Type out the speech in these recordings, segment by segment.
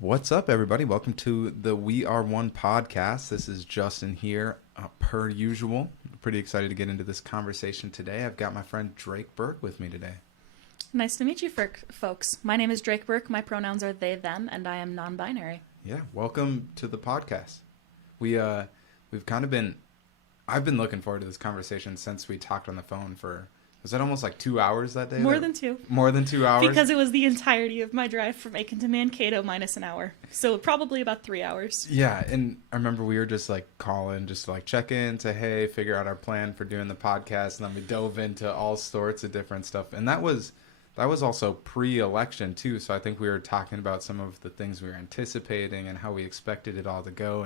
What's up, everybody? Welcome to the We Are One podcast. This is Justin here, per usual. Pretty excited to get into this conversation today. I've got my friend Drake Burke with me today. Nice to meet you, folks. My name is Drake Burke. My pronouns are they, them, and I am non-binary. Yeah, welcome to the podcast. We've kind of been, I've been looking forward to this conversation since we talked on the phone for, was that almost like 2 hours that day? More than 2. More than 2 hours? Because it was the entirety of my drive from Aiken to Mankato minus an hour. So probably about 3 hours. Yeah, and I remember we were just like calling, just like check in, say hey, figure out our plan for doing the podcast, and then we dove into all sorts of different stuff. And that was also pre-election too, so I think we were talking about some of the things we were anticipating and how we expected it all to go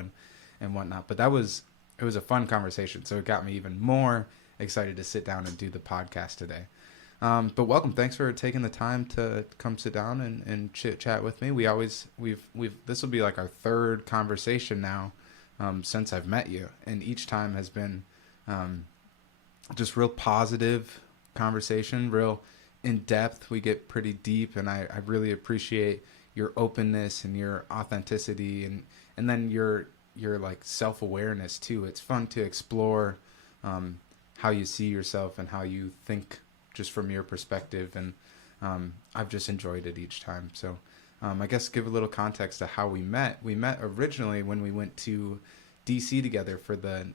and whatnot. But it was a fun conversation, so it got me even more excited to sit down and do the podcast today. But welcome, thanks for taking the time to come sit down and chit chat with me. This will be like our third conversation now since I've met you, and each time has been just real positive conversation, real in depth. We get pretty deep, and I really appreciate your openness and your authenticity, and then your like self-awareness too. It's fun to explore how you see yourself and how you think just from your perspective, and I've just enjoyed it each time. So I guess give a little context to how we met. We met originally when we went to DC together for the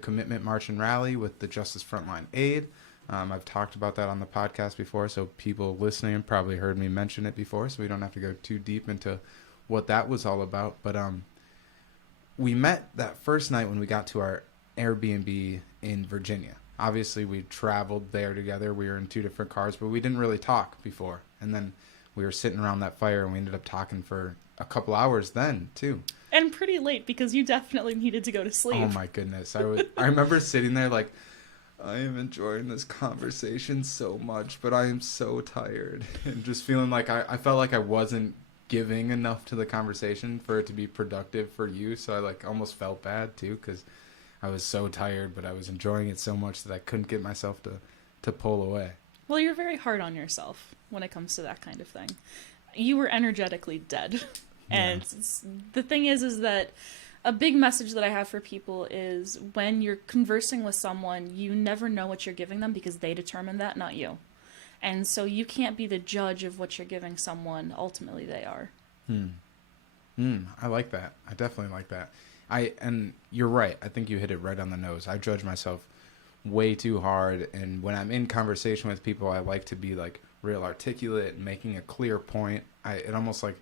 Commitment March and Rally with the Justice Frontline Aid. I've talked about that on the podcast before, so people listening probably heard me mention it before, so we don't have to go too deep into what that was all about. But we met that first night when we got to our Airbnb in Virginia. Obviously, we traveled there together. We were in 2 different cars, but we didn't really talk before. And then we were sitting around that fire, and we ended up talking for a couple hours then, too. And pretty late, because you definitely needed to go to sleep. Oh, my goodness. I remember sitting there like, I am enjoying this conversation so much, but I am so tired. And just feeling like I felt like I wasn't giving enough to the conversation for it to be productive for you. So I like almost felt bad too, because I was so tired, but I was enjoying it so much that I couldn't get myself to pull away. Well, you're very hard on yourself when it comes to that kind of thing. You were energetically dead. And the thing is that a big message that I have for people is when you're conversing with someone, you never know what you're giving them because they determine that, not you. And so you can't be the judge of what you're giving someone. Ultimately, they are. I like that. I definitely like that. And you're right. I think you hit it right on the nose. I judge myself way too hard. And when I'm in conversation with people, I like to be like real articulate and making a clear point. It almost like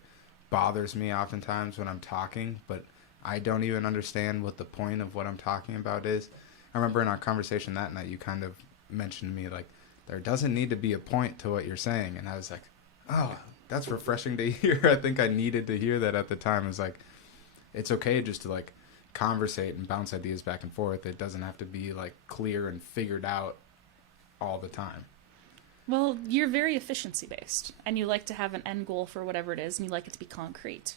bothers me oftentimes when I'm talking, but I don't even understand what the point of what I'm talking about is. I remember in our conversation that night, you kind of mentioned to me, like, there doesn't need to be a point to what you're saying. And I was like, oh, that's refreshing to hear. I think I needed to hear that at the time. It was like, it's okay just to, like, conversate and bounce ideas back and forth. It doesn't have to be, like, clear and figured out all the time. Well, you're very efficiency-based, and you like to have an end goal for whatever it is, and you like it to be concrete.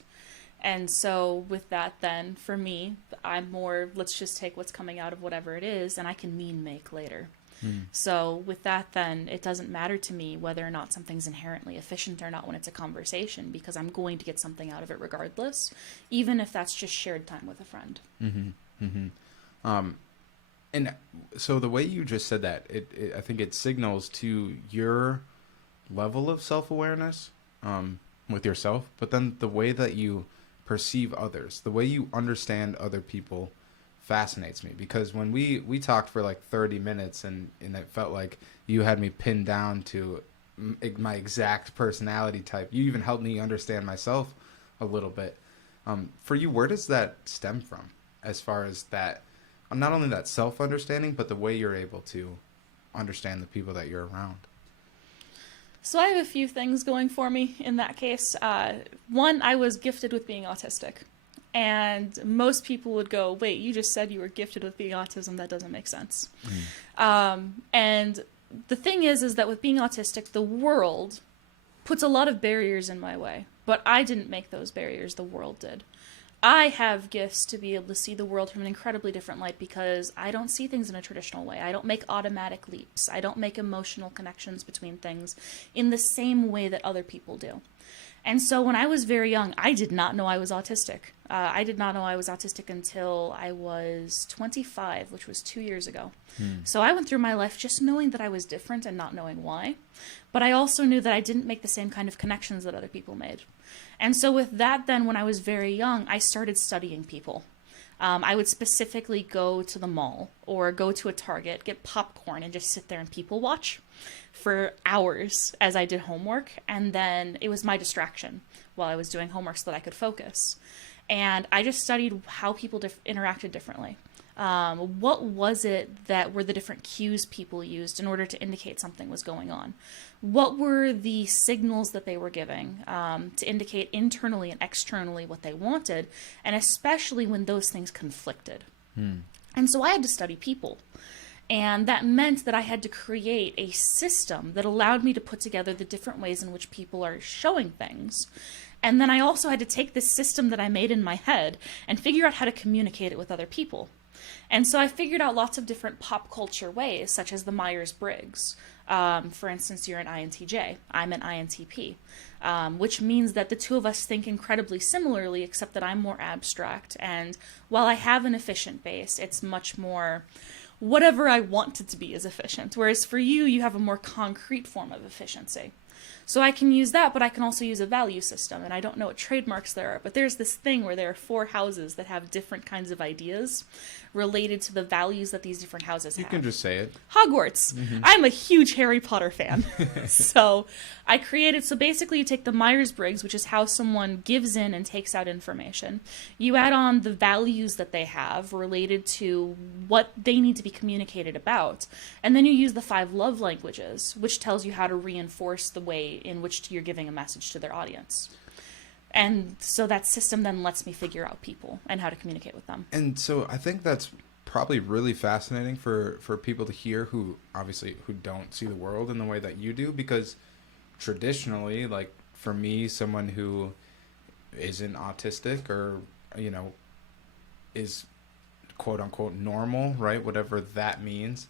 And so with that, then, for me, I'm more, let's just take what's coming out of whatever it is, and I can make later. So with that, then, it doesn't matter to me whether or not something's inherently efficient or not when it's a conversation, because I'm going to get something out of it regardless, even if that's just shared time with a friend. And so the way you just said that, I think it signals to your level of self-awareness with yourself, but then the way that you perceive others, the way you understand other people fascinates me, because when we talked for like 30 minutes and it felt like you had me pinned down to my exact personality type. You even helped me understand myself a little bit. For you, where does that stem from as far as that, not only that self-understanding, but the way you're able to understand the people that you're around? So I have a few things going for me in that case. One, I was gifted with being autistic. And most people would go, wait, you just said you were gifted with being autism. That doesn't make sense. And the thing is that with being autistic, the world puts a lot of barriers in my way. But I didn't make those barriers. The world did. I have gifts to be able to see the world from an incredibly different light because I don't see things in a traditional way. I don't make automatic leaps. I don't make emotional connections between things in the same way that other people do. And so when I was very young, I did not know I was autistic. I did not know I was autistic until I was 25, which was 2 years ago. So I went through my life just knowing that I was different and not knowing why. But I also knew that I didn't make the same kind of connections that other people made. And so with that, then, when I was very young, I started studying people. I would specifically go to the mall or go to a Target, get popcorn, and just sit there and people watch for hours as I did homework. And then it was my distraction while I was doing homework so that I could focus. And I just studied how people interacted differently. What was it that were the different cues people used in order to indicate something was going on? What were the signals that they were giving to indicate internally and externally what they wanted, and especially when those things conflicted? And so I had to study people. And that meant that I had to create a system that allowed me to put together the different ways in which people are showing things. And then I also had to take this system that I made in my head and figure out how to communicate it with other people. And so I figured out lots of different pop culture ways, such as the Myers-Briggs. For instance, you're an INTJ, I'm an INTP, which means that the two of us think incredibly similarly, except that I'm more abstract. And while I have an efficient base, it's much more whatever I want it to be is efficient. Whereas for you, you have a more concrete form of efficiency. So I can use that, but I can also use a value system. And I don't know what trademarks there are, but there's this thing where there are 4 houses that have different kinds of ideas related to the values that these different houses have. You can just say it. Hogwarts. I'm a huge Harry Potter fan. So I created, so basically you take the Myers-Briggs, which is how someone gives in and takes out information. You add on the values that they have related to what they need to be communicated about. And then you use the 5 love languages, which tells you how to reinforce the way in which you're giving a message to their audience. And so that system then lets me figure out people and how to communicate with them. And so I think that's probably really fascinating for people to hear who don't see the world in the way that you do, because traditionally, like for me, someone who isn't autistic or, is quote unquote normal, right? Whatever that means.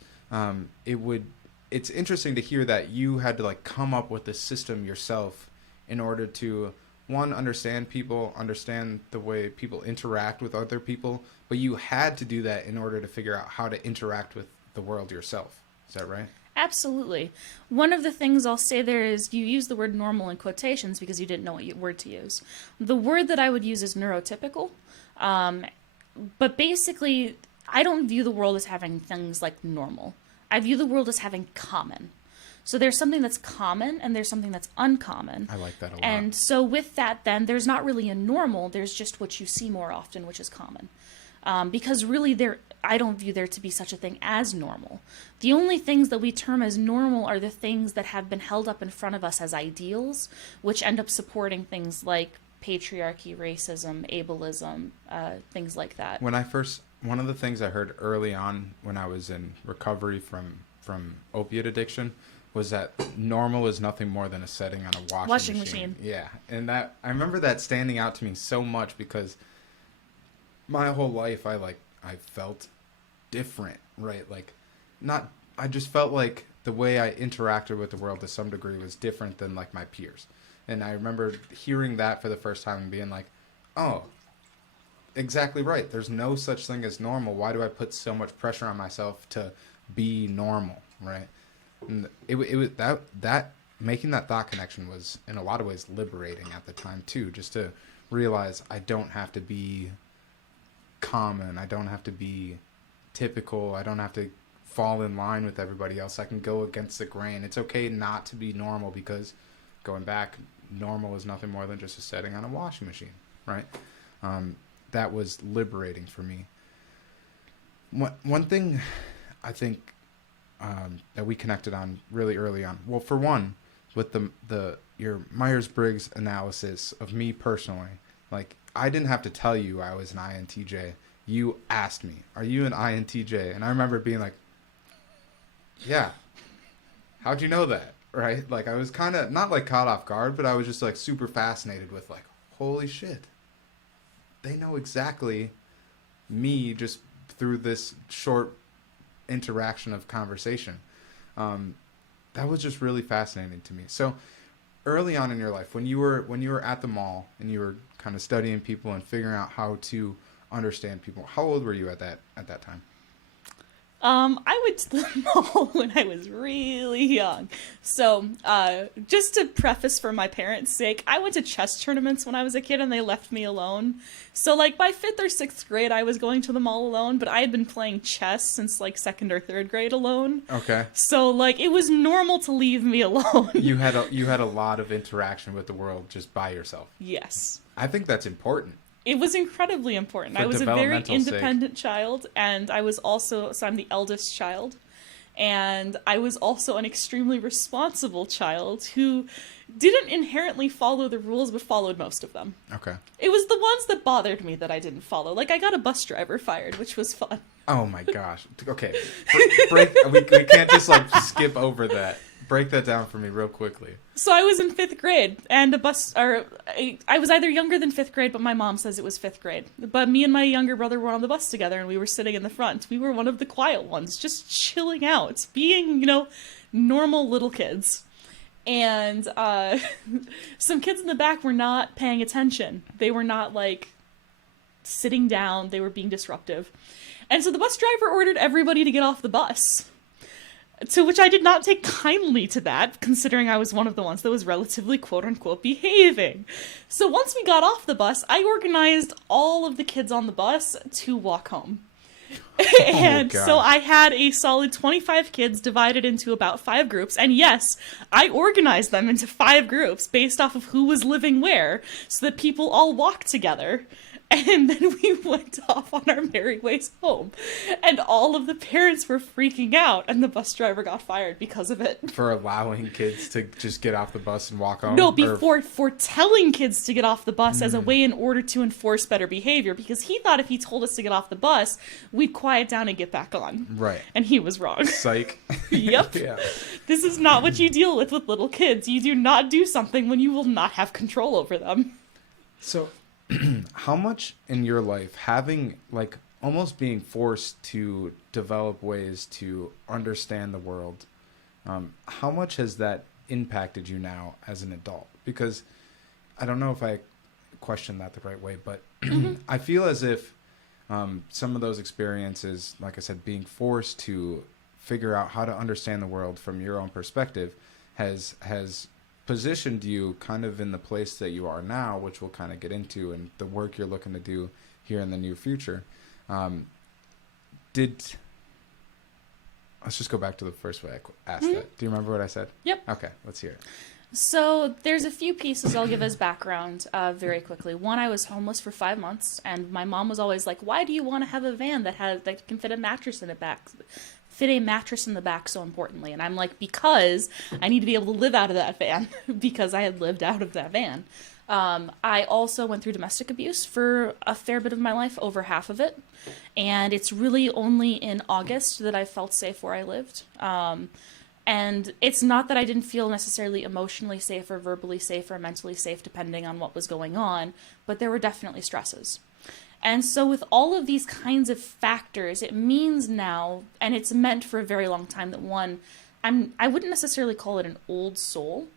It's interesting to hear that you had to like come up with the system yourself in order to, one, understand people, understand the way people interact with other people, but you had to do that in order to figure out how to interact with the world yourself. Is that right? Absolutely. One of the things I'll say there is you use the word normal in quotations because you didn't know what word to use. The word that I would use is neurotypical. But basically, I don't view the world as having things like normal. I view the world as having common. So there's something that's common and there's something that's uncommon. I like that a lot. And so with that, then, there's not really a normal. There's just what you see more often, which is common. Because really, I don't view there to be such a thing as normal. The only things that we term as normal are the things that have been held up in front of us as ideals, which end up supporting things like patriarchy, racism, ableism, things like that. One of the things I heard early on when I was in recovery from opiate addiction was that normal is nothing more than a setting on a washing machine. Yeah. And I remember that standing out to me so much because my whole life I felt different, right? I just felt like the way I interacted with the world to some degree was different than like my peers. And I remember hearing that for the first time and being like, oh, exactly right. There's no such thing as normal. Why do I put so much pressure on myself to be normal, right? And it was that making that thought connection was in a lot of ways liberating at the time too, just to realize I don't have to be common. I don't have to be typical. I don't have to fall in line with everybody else. I can go against the grain. It's okay not to be normal because, going back, normal is nothing more than just a setting on a washing machine, right? That was liberating for me. One thing I think that we connected on really early on. Well, for one, with your Myers-Briggs analysis of me personally, like I didn't have to tell you I was an INTJ. You asked me, "Are you an INTJ?" And I remember being like, "Yeah." How'd you know that? Right? Like I was kind of not like caught off guard, but I was just like super fascinated with like, holy shit. They know exactly me just through this short interaction of conversation. That was just really fascinating to me. So early on in your life, when you were at the mall and you were kind of studying people and figuring out how to understand people, how old were you at that time? I went to the mall when I was really young. So, just to preface for my parents' sake, I went to chess tournaments when I was a kid and they left me alone. So, like, by 5th or 6th grade, I was going to the mall alone, but I had been playing chess since, like, 2nd or 3rd grade alone. Okay. So, like, it was normal to leave me alone. You had a lot of interaction with the world just by yourself. Yes. I think that's important. It was incredibly important. I was a very independent child, and I was also, so I'm the eldest child, and I was also an extremely responsible child who didn't inherently follow the rules, but followed most of them. Okay. It was the ones that bothered me that I didn't follow. Like, I got a bus driver fired, which was fun. Oh my gosh. Okay. We can't just, like, skip over that. Break that down for me real quickly. So I was in 5th grade, and I was either younger than 5th grade, but my mom says it was 5th grade. But me and my younger brother were on the bus together, and we were sitting in the front. We were one of the quiet ones, just chilling out, being, normal little kids. And some kids in the back were not paying attention. They were not, like, sitting down. They were being disruptive. And so the bus driver ordered everybody to get off the bus. To which I did not take kindly to that, considering I was one of the ones that was relatively quote-unquote behaving. So once we got off the bus, I organized all of the kids on the bus to walk home. And so I had a solid 25 kids divided into about 5 groups. And yes, I organized them into 5 groups based off of who was living where, so that people all walked together. And then we went off on our merry ways home. And all of the parents were freaking out, and the bus driver got fired because of it. For allowing kids to just get off the bus and walk home? No, for telling kids to get off the bus as a way in order to enforce better behavior, because he thought if he told us to get off the bus, we'd quiet down and get back on. Right. And he was wrong. Psych. Yep. Yeah. This is not what you deal with little kids. You do not do something when you will not have control over them. So... how much in your life, having, like, almost being forced to develop ways to understand the world, how much has that impacted you now as an adult? Because I don't know if I question that the right way, but I feel as if some of those experiences, like I said, being forced to figure out how to understand the world from your own perspective has positioned you kind of in the place that you are now, which we'll kind of get into, and the work you're looking to do here in the near future. Let's just go back to the first way I asked that. Do you remember what I said? Yep. Okay, let's hear it. So there's a few pieces I'll give as background very quickly. One, I was homeless for 5 months, and my mom was always like, "Why do you want to have a van that can fit a mattress in the back?" So importantly. And I'm like, because I need to be able to live out of that van, because I had lived out of that van. I also went through domestic abuse for a fair bit of my life, over half of it. And it's really only in August that I felt safe where I lived. And it's not that I didn't feel necessarily emotionally safe or verbally safe or mentally safe, depending on what was going on, but there were definitely stresses. And so with all of these kinds of factors, it means now, and it's meant for a very long time, that one, I wouldn't necessarily call it an old soul,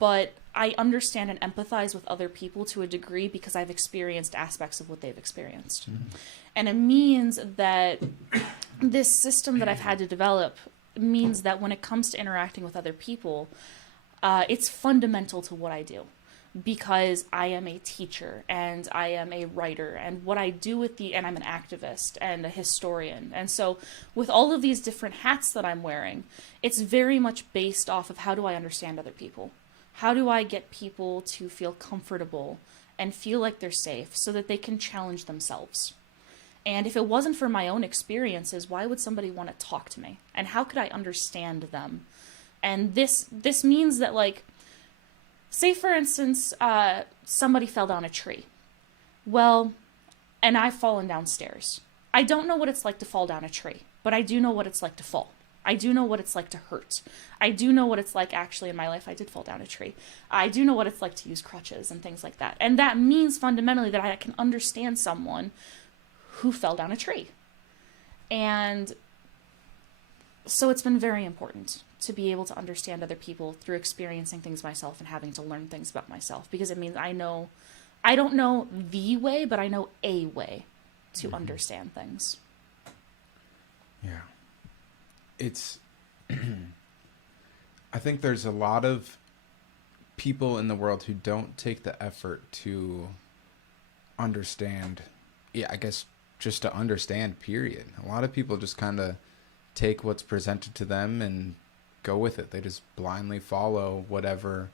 but I understand and empathize with other people to a degree because I've experienced aspects of what they've experienced. Mm-hmm. And it means that this system that I've had to develop means that when it comes to interacting with other people, it's fundamental to what I do. Because I am a teacher and I am a writer, and what I do and I'm an activist and a historian. And so with all of these different hats that I'm wearing, it's very much based off of how do I understand other people? How do I get people to feel comfortable and feel like they're safe so that they can challenge themselves? And if it wasn't for my own experiences, why would somebody want to talk to me? And how could I understand them? And this means that, like, say, for instance, somebody fell down a tree. Well, and I've fallen downstairs. I don't know what it's like to fall down a tree, but I do know what it's like to fall. I do know what it's like to hurt. I do know what it's like, actually, in my life, I did fall down a tree. I do know what it's like to use crutches and things like that. And that means fundamentally that I can understand someone who fell down a tree. And so it's been very important to be able to understand other people through experiencing things myself and having to learn things about myself, because it means I don't know the way, but I know a way to understand things. Yeah. It's, I think there's a lot of people in the world who don't take the effort to understand. Yeah, I guess just to understand, period. A lot of people just kind of take what's presented to them and go with it. They just blindly follow whatever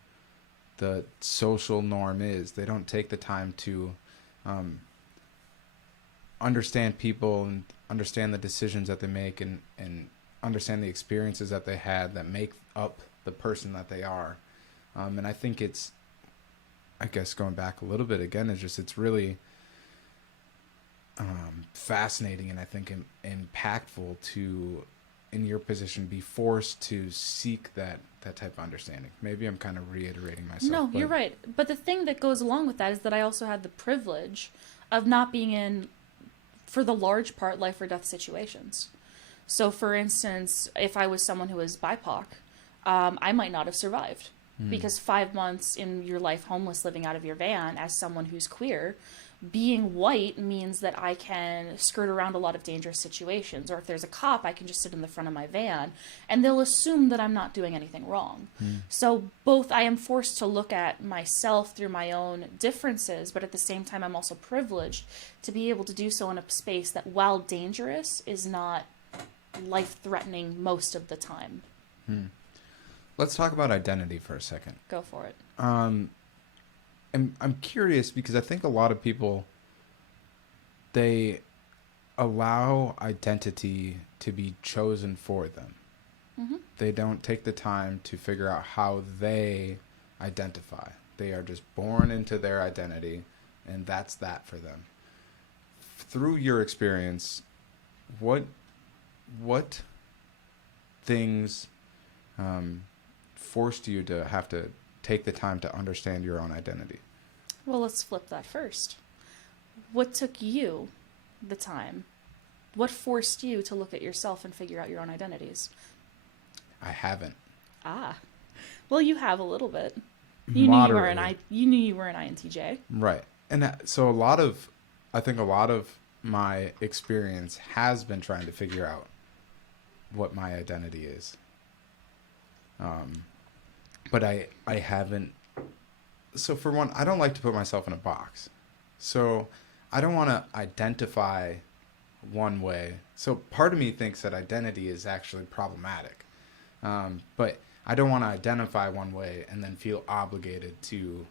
the social norm is. They don't take the time to understand people and understand the decisions that they make, and understand the experiences that they had that make up the person that they are. And I think it's, I guess going back a little bit again, it's really fascinating, and I think impactful to, in your position, be forced to seek that type of understanding. Maybe I'm kind of reiterating myself. No, you're right. But the thing that goes along with that is that I also had the privilege of not being in, for the large part, life or death situations. So, for instance, if I was someone who was BIPOC, I might not have survived. Because 5 months in your life homeless, living out of your van, as someone who's queer, being white means that I can skirt around a lot of dangerous situations. Or if there's a cop, I can just sit in the front of my van, and they'll assume that I'm not doing anything wrong. So both, I am forced to look at myself through my own differences, but at the same time, I'm also privileged to be able to do so in a space that, while dangerous, is not life-threatening most of the time. Let's talk about identity for a second. Go for it. And I'm curious because I think a lot of people, they allow identity to be chosen for them. They don't take the time to figure out how they identify. They are just born into their identity, and that's that for them. Through your experience, what things forced you to have to take the time to understand your own identity? Well, let's flip that first. What took you the time? What forced you to look at yourself and figure out your own identities? I haven't. Well, you have a little bit. Moderately. You knew you were an INTJ. Right. And so I think a lot of my experience has been trying to figure out what my identity is. But I haven't. So for one, I don't like to put myself in a box. So I don't want to identify one way. So part of me thinks that identity is actually problematic. But I don't want to identify one way and then feel obligated to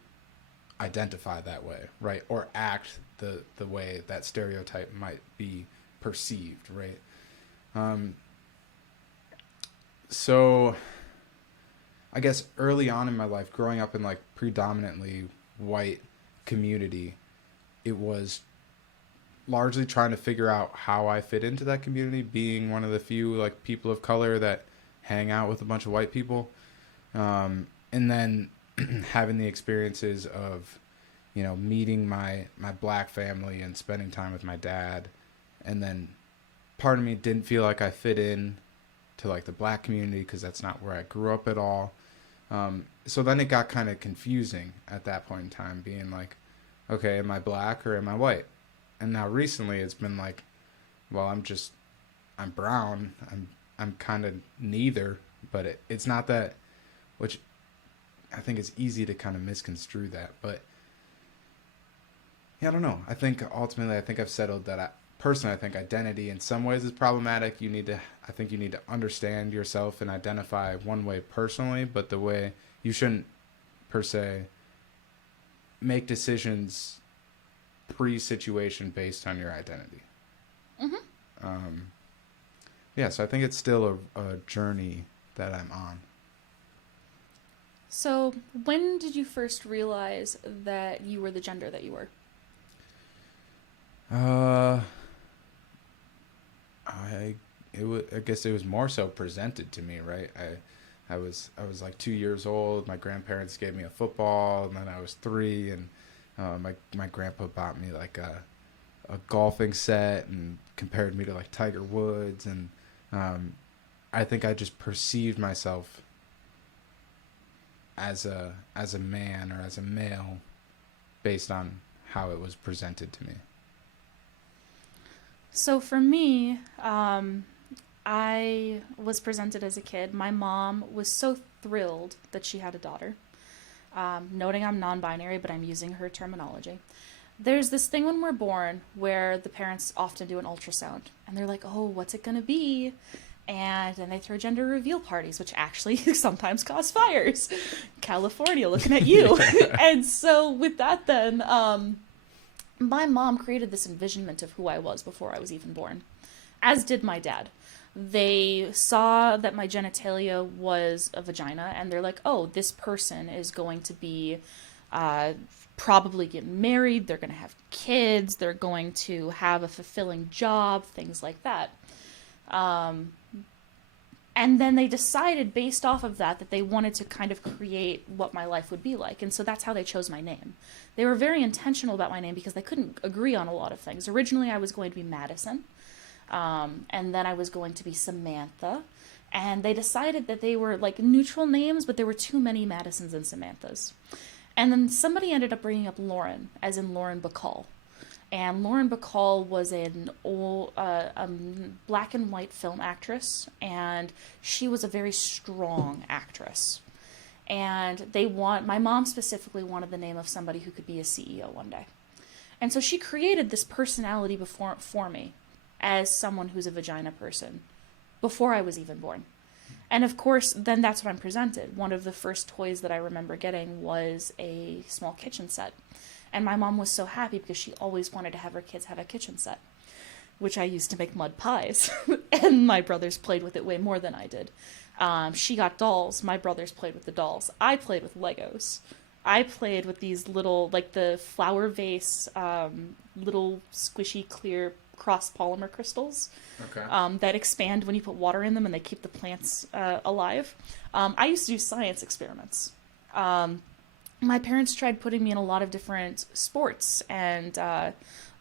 identify that way, right? Or act the way that stereotype might be perceived, right? So I guess early on in my life, growing up in like predominantly white community, it was largely trying to figure out how I fit into that community, being one of the few like people of color that hang out with a bunch of white people. And then having the experiences of, you know, meeting my black family and spending time with my dad. And then part of me didn't feel like I fit in to like the black community because that's not where I grew up at all. So then it got kind of confusing at that point in time, being like, okay, am I black or am I white? And now recently it's been like, well, I'm brown. I'm kind of neither, but it's not that, which I think it's easy to kind of misconstrue that. But yeah, I don't know. I think ultimately, I've settled that I think identity in some ways is problematic. I think you need to understand yourself and identify one way personally, but the way you shouldn't per se make decisions pre-situation based on your identity. Yeah, so I think it's still a journey that I'm on. So when did you first realize that you were the gender that you were? I guess it was more so presented to me, right? I was like 2 years old. My grandparents gave me a football, and then I was 3, and my grandpa bought me like a golfing set and compared me to like Tiger Woods, and I think I just perceived myself as a man or as a male based on how it was presented to me. So for me, I was presented as a kid. My mom was so thrilled that she had a daughter. Noting I'm non-binary, but I'm using her terminology. There's this thing when we're born where the parents often do an ultrasound. And they're like, oh, what's it going to be? And then they throw gender reveal parties, which actually sometimes cause fires. California, looking at you. And so with that then, my mom created this envisionment of who I was before I was even born, as did my dad. They saw that my genitalia was a vagina, and they're like, oh, this person is going to be probably get married, they're going to have kids, they're going to have a fulfilling job, things like that. And then they decided based off of that they wanted to kind of create what my life would be like. And so that's how they chose my name. They were very intentional about my name because they couldn't agree on a lot of things. Originally, I was going to be Madison. And then I was going to be Samantha. And they decided that they were like neutral names, but there were too many Madisons and Samanthas. And then somebody ended up bringing up Lauren, as in Lauren Bacall. And Lauren Bacall was an old black and white film actress, and she was a very strong actress. And my mom specifically wanted the name of somebody who could be a CEO one day. And so she created this personality for me as someone who's a vagina person before I was even born. And of course, then that's what I'm presented. One of the first toys that I remember getting was a small kitchen set. And my mom was so happy because she always wanted to have her kids have a kitchen set, which I used to make mud pies. And my brothers played with it way more than I did. She got dolls. My brothers played with the dolls. I played with Legos. I played with these little, like the flower vase, little squishy, clear cross-polymer crystals. Okay. That expand when you put water in them and they keep the plants alive. I used to do science experiments. My parents tried putting me in a lot of different sports, and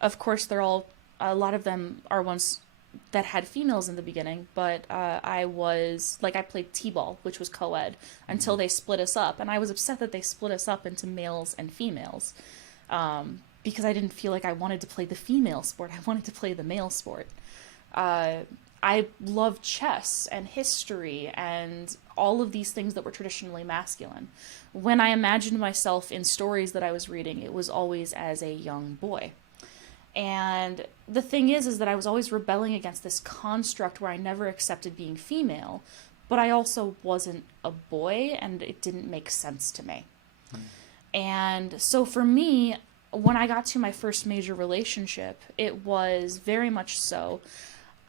of course a lot of them are ones that had females in the beginning, but I played t-ball, which was co-ed, until they split us up, and I was upset that they split us up into males and females, because I didn't feel like I wanted to play the female sport, I wanted to play the male sport. I loved chess and history and all of these things that were traditionally masculine. When I imagined myself in stories that I was reading, it was always as a young boy. And the thing is that I was always rebelling against this construct where I never accepted being female, but I also wasn't a boy, and it didn't make sense to me. And so for me, when I got to my first major relationship, it was very much so,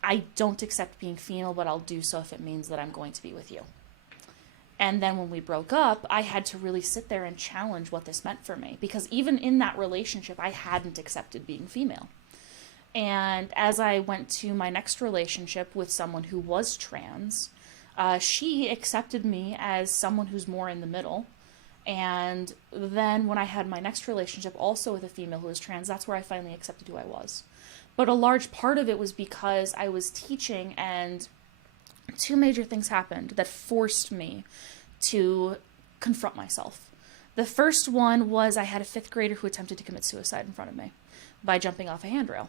I don't accept being female, but I'll do so if it means that I'm going to be with you. And then when we broke up, I had to really sit there and challenge what this meant for me. Because even in that relationship, I hadn't accepted being female. And as I went to my next relationship with someone who was trans, she accepted me as someone who's more in the middle. And then when I had my next relationship also with a female who was trans, that's where I finally accepted who I was. But a large part of it was because I was teaching, and two major things happened that forced me to confront myself. The first one was I had a 5th grader who attempted to commit suicide in front of me by jumping off a handrail.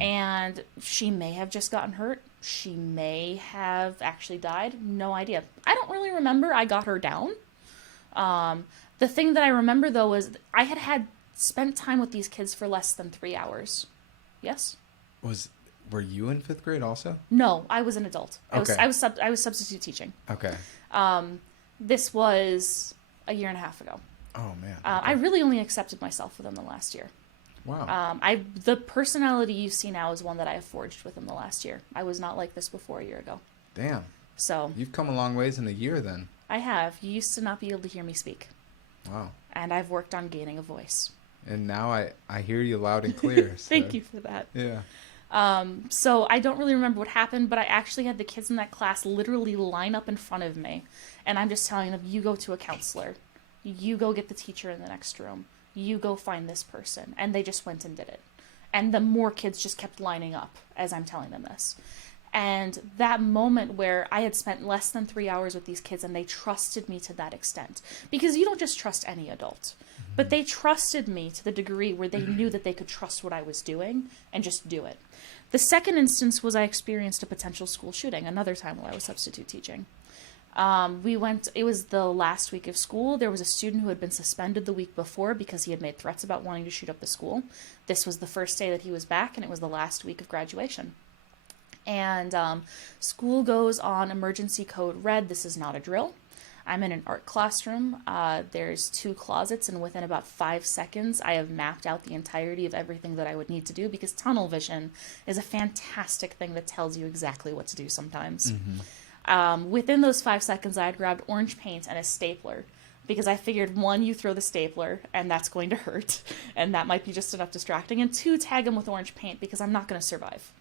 And she may have just gotten hurt. She may have actually died. No idea. I don't really remember. I got her down. The thing that I remember, though, was I had spent time with these kids for less than 3 hours. Yes? Were you in 5th grade also? No, I was an adult. Okay. I was substitute teaching. Okay. This was a year and a half ago. Oh, man. Okay. I really only accepted myself within the last year. Wow. The personality you see now is one that I have forged within the last year. I was not like this before a year ago. Damn. So. You've come a long ways in a year then. I have. You used to not be able to hear me speak. Wow. And I've worked on gaining a voice. And now I hear you loud and clear. So. Thank you for that. Yeah. So I don't really remember what happened, but I actually had the kids in that class literally line up in front of me. And I'm just telling them, you go to a counselor. You go get the teacher in the next room. You go find this person. And they just went and did it. And the more kids just kept lining up as I'm telling them this. And that moment where I had spent less than 3 hours with these kids and they trusted me to that extent. Because you don't just trust any adult. But they trusted me to the degree where they knew that they could trust what I was doing and just do it. The second instance was I experienced a potential school shooting, another time while I was substitute teaching. It was the last week of school. There was a student who had been suspended the week before because he had made threats about wanting to shoot up the school. This was the first day that he was back, and it was the last week of graduation. And school goes on emergency code red. This is not a drill. I'm in an art classroom. There's 2 closets, and within about 5 seconds, I have mapped out the entirety of everything that I would need to do, because tunnel vision is a fantastic thing that tells you exactly what to do sometimes. Within those 5 seconds, I had grabbed orange paint and a stapler, because I figured, 1, you throw the stapler, and that's going to hurt, and that might be just enough distracting, and 2, tag them with orange paint, because I'm not going to survive.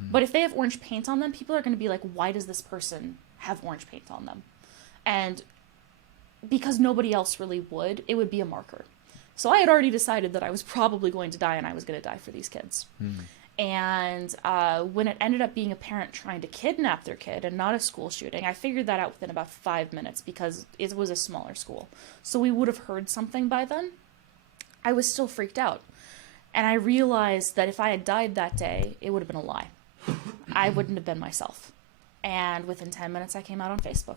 But if they have orange paint on them, people are going to be like, why does this person have orange paint on them? And because nobody else really would, it would be a marker. So I had already decided that I was probably going to die, and I was going to die for these kids. And when it ended up being a parent trying to kidnap their kid and not a school shooting, I figured that out within about 5 minutes, because it was a smaller school. So we would have heard something by then. I was still freaked out. And I realized that if I had died that day, it would have been a lie. I wouldn't have been myself. And within 10 minutes, I came out on Facebook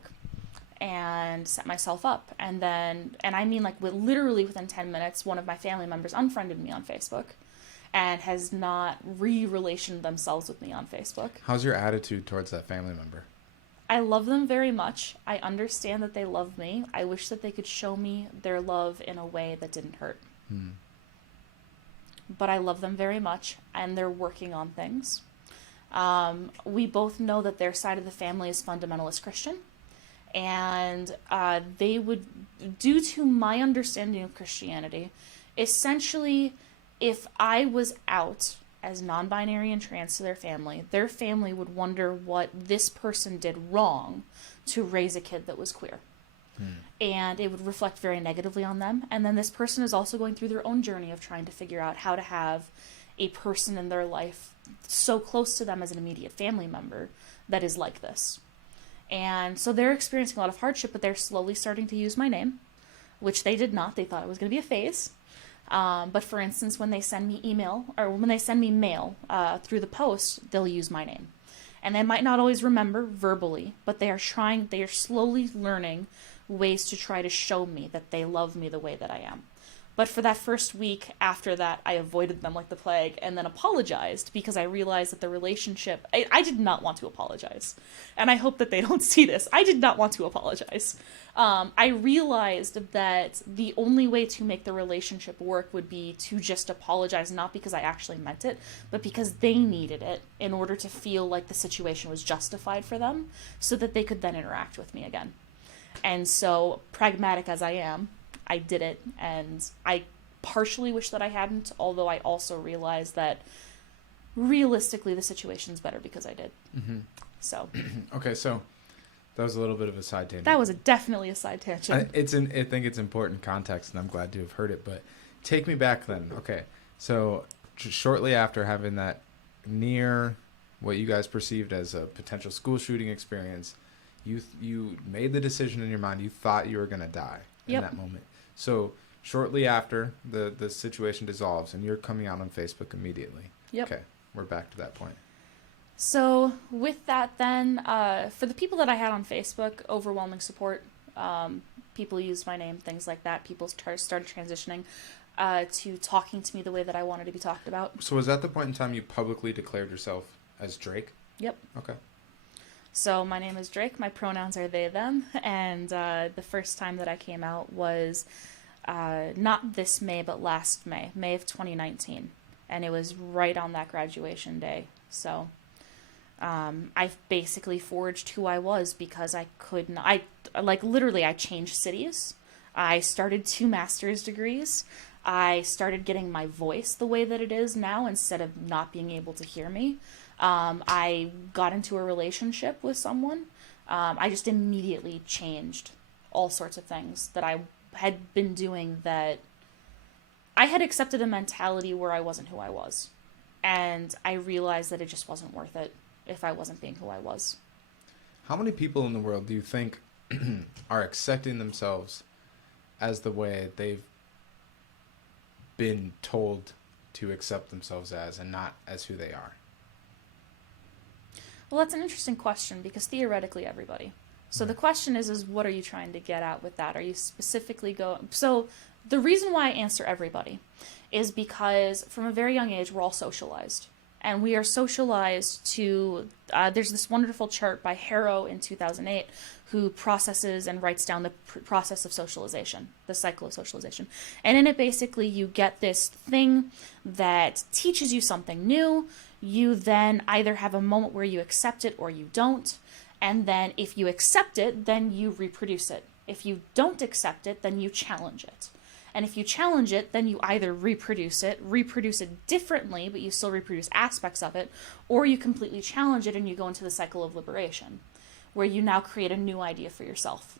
and set myself up. And I mean, like, literally within 10 minutes, one of my family members unfriended me on Facebook and has not re-relationed themselves with me on Facebook. How's your attitude towards that family member? I love them very much. I understand that they love me. I wish that they could show me their love in a way that didn't hurt. But I love them very much, and they're working on things. We both know that their side of the family is fundamentalist Christian, and they would, due to my understanding of Christianity, essentially, if I was out as non-binary and trans to their family would wonder what this person did wrong to raise a kid that was queer. And it would reflect very negatively on them. And then this person is also going through their own journey of trying to figure out how to have a person in their life so close to them as an immediate family member that is like this. And so they're experiencing a lot of hardship, but they're slowly starting to use my name, which they did not. They thought it was going to be a phase. But for instance, when they send me email, or when they send me mail through the post, they'll use my name. And they might not always remember verbally, but they are slowly learning ways to try to show me that they love me the way that I am. But for that first week after that, I avoided them like the plague, and then apologized because I realized that the relationship, I did not want to apologize. And I hope that they don't see this. I did not want to apologize. I realized that the only way to make the relationship work would be to just apologize, not because I actually meant it, but because they needed it in order to feel like the situation was justified for them, so that they could then interact with me again. And so, pragmatic as I am, I did it, and I partially wish that I hadn't, although I also realized that realistically the situation's better because I did. So. Okay, so that was a little bit of a side tangent. That was definitely a side tangent. I think it's important context, and I'm glad to have heard it, but take me back then. Okay, so shortly after having that near what you guys perceived as a potential school shooting experience, you made the decision in your mind. You thought you were going to die in that moment. So shortly after, the situation dissolves, and you're coming out on Facebook immediately. Yep. Okay, we're back to that point. So with that then, for the people that I had on Facebook, overwhelming support. People used my name, things like that. People started transitioning to talking to me the way that I wanted to be talked about. So was that the point in time you publicly declared yourself as Drake? Yep. Okay. So my name is Drake, my pronouns are they, them, and the first time that I came out was not this May, but last May of 2019, and it was right on that graduation day. So I basically forged who I was because I could not, I changed cities, I started 2 master's degrees, I started getting my voice the way that it is now instead of not being able to hear me. I got into a relationship with someone. I just immediately changed all sorts of things that I had been doing, that I had accepted a mentality where I wasn't who I was. And I realized that it just wasn't worth it. if I wasn't being who I was. How many people in the world do you think are accepting themselves as the way they've been told to accept themselves as, and not as who they are? Well, that's an interesting question, because theoretically everybody. So the question is what are you trying to get at with that? Are you specifically So the reason why I answer everybody is because from a very young age, we're all socialized. And we are socialized to, there's this wonderful chart by Harrow in 2008 who processes and writes down the process of socialization, the cycle of socialization. And in it, basically, you get this thing that teaches you something new. You then either have a moment where you accept it or you don't. And then if you accept it, then you reproduce it. If you don't accept it, then you challenge it. And if you challenge it, then you either reproduce it differently, but you still reproduce aspects of it, or you completely challenge it and you go into the cycle of liberation, where you now create a new idea for yourself.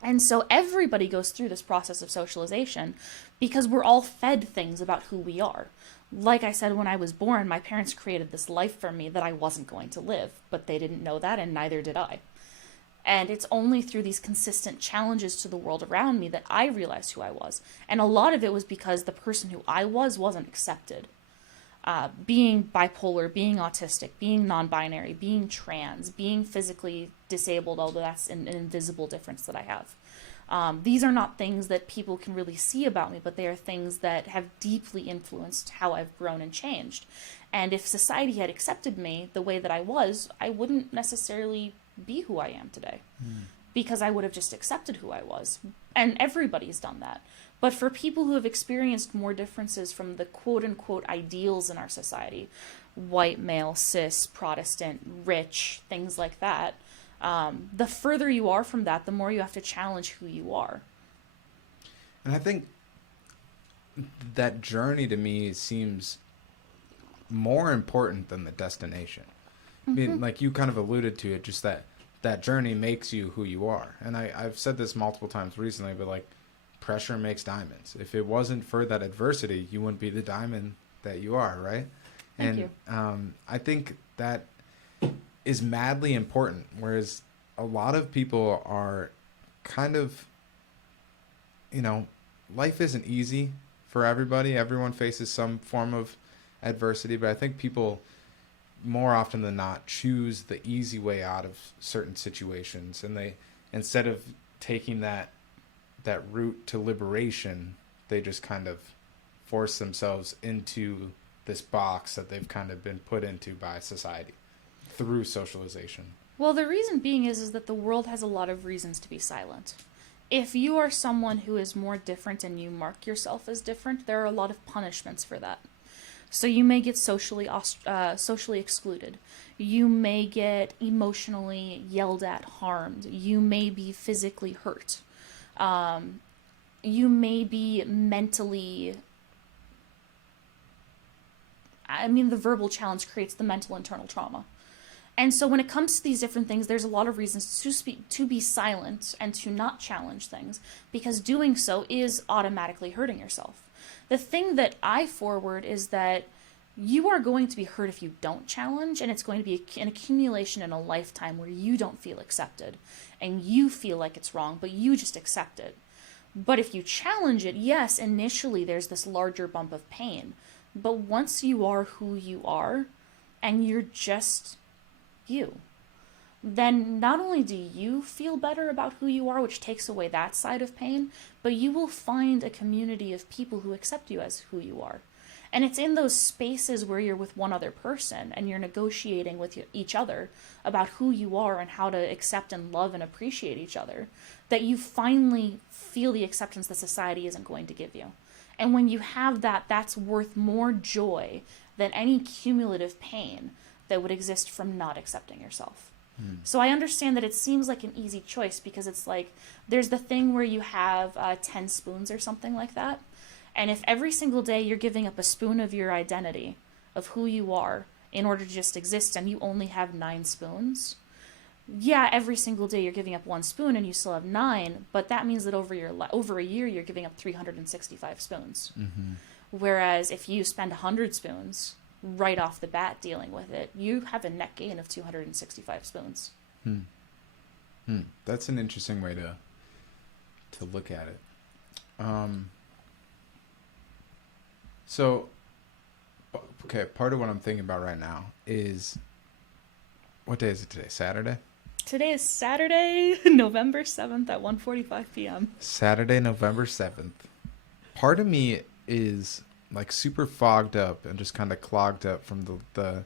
And so everybody goes through this process of socialization because we're all fed things about who we are. Like I said, when I was born, my parents created this life for me that I wasn't going to live, but they didn't know that, and neither did I. And it's only through these consistent challenges to the world around me that I realized who I was. And a lot of it was because the person who I wasn't accepted. Being bipolar, being autistic, being non-binary, being trans, being physically disabled, although that's an invisible difference that I have. These are not things that people can really see about me, but they are things that have deeply influenced how I've grown and changed. And if society had accepted me the way that I was, I wouldn't necessarily be who I am today, because I would have just accepted who I was. And everybody's done that. But for people who have experienced more differences from the quote-unquote ideals in our society, white, male, cis, Protestant, rich, things like that, the further you are from that, the more you have to challenge who you are. And I think that journey to me seems more important than the destination. I mean, like you kind of alluded to it, just that journey makes you who you are. And I've said this multiple times recently, but like pressure makes diamonds. If it wasn't for that adversity, you wouldn't be the diamond that you are, right? Thank you. I think that is madly important, whereas a lot of people are kind of, life isn't easy for everybody. Everyone faces some form of adversity, but I think people more often than not choose the easy way out of certain situations, and they, instead of taking that route to liberation, they just kind of force themselves into this box that they've kind of been put into by society through socialization. Well, the reason being is that the world has a lot of reasons to be silent. If you are someone who is more different and you mark yourself as different, there are a lot of punishments for that. So you may get socially excluded. You may get emotionally yelled at, harmed. You may be physically hurt. You may be mentally... the verbal challenge creates the mental internal trauma. And so when it comes to these different things, there's a lot of reasons to be silent and to not challenge things, because doing so is automatically hurting yourself. The thing that I forward is that you are going to be hurt if you don't challenge, and it's going to be an accumulation in a lifetime where you don't feel accepted, and you feel like it's wrong, but you just accept it. But if you challenge it, yes, initially there's this larger bump of pain, but once you are who you are, and you're just you, then not only do you feel better about who you are, which takes away that side of pain, but you will find a community of people who accept you as who you are. And it's in those spaces where you're with one other person and you're negotiating with each other about who you are and how to accept and love and appreciate each other that you finally feel the acceptance that society isn't going to give you. And when you have that, that's worth more joy than any cumulative pain that would exist from not accepting yourself. So I understand that it seems like an easy choice, because it's like there's the thing where you have 10 spoons or something like that. And if every single day you're giving up a spoon of your identity, of who you are, in order to just exist, and you only have 9 spoons, yeah, every single day you're giving up 1 spoon and you still have 9, but that means that over a year you're giving up 365 spoons. Whereas if you spend 100 spoons, right off the bat dealing with it, you have a net gain of 265 spoons. That's an interesting way to look at it. So, okay, part of what I'm thinking about right now is, what day is it today? Saturday? Today is Saturday, November 7th at 1:45 p.m. Saturday, November 7th. Part of me is like super fogged up and just kind of clogged up from the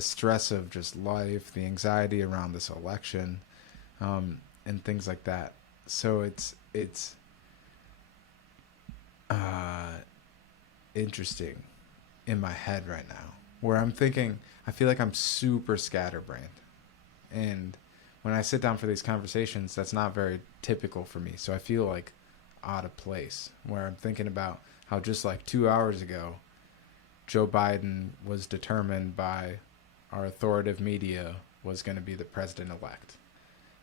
stress of just life, the anxiety around this election, and things like that. So it's interesting in my head right now, where I'm thinking, I feel like I'm super scatterbrained, and when I sit down for these conversations, that's not very typical for me. So I feel like out of place, where I'm thinking about how just like 2 hours ago, Joe Biden was determined by our authoritative media was going to be the president-elect.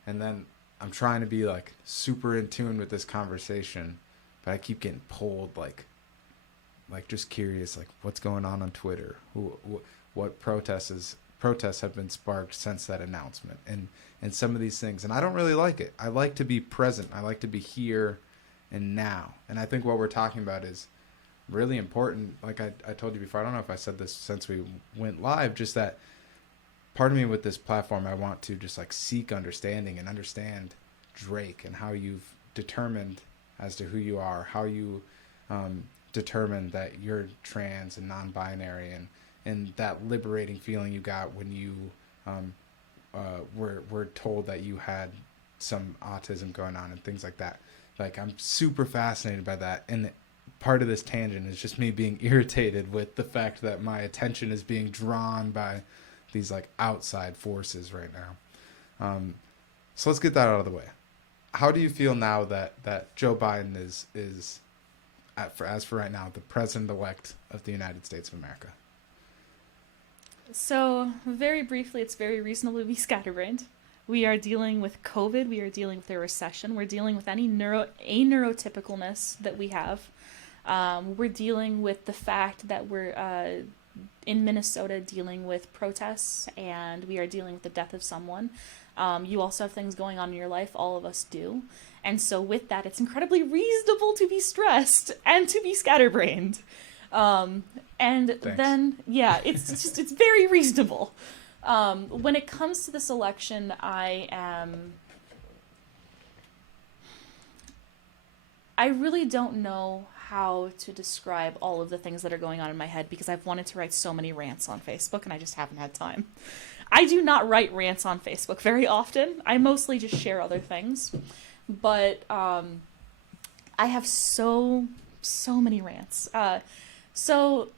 And then I'm trying to be like super in tune with this conversation, but I keep getting pulled like just curious, like what's going on Twitter, what protests have been sparked since that announcement, and some of these things. And I don't really like it. I like to be present. I like to be here and now. And I think what we're talking about is really important. Like I told you before, I don't know if I said this since we went live, just that part of me with this platform, I want to just like seek understanding and understand Drake and how you've determined as to who you are, how you determined that you're trans and non-binary, and that liberating feeling you got when you were told that you had some autism going on and things like that. Like, I'm super fascinated by that. And part of this tangent is just me being irritated with the fact that my attention is being drawn by these like outside forces right now. So let's get that out of the way. How do you feel now that Joe Biden is as for right now, the president-elect of the United States of America? So, very briefly, it's very reasonable to be scatterbrained. We are dealing with COVID. We are dealing with a recession. We're dealing with any neurotypicalness that we have. We're dealing with the fact that we're in Minnesota dealing with protests, and we are dealing with the death of someone. You also have things going on in your life. All of us do. And so with that, it's incredibly reasonable to be stressed and to be scatterbrained. Thanks. Then, yeah, it's very reasonable. When it comes to this election, I really don't know how to describe all of the things that are going on in my head, because I've wanted to write so many rants on Facebook and I just haven't had time. I do not write rants on Facebook very often. I mostly just share other things. But I have so many rants. So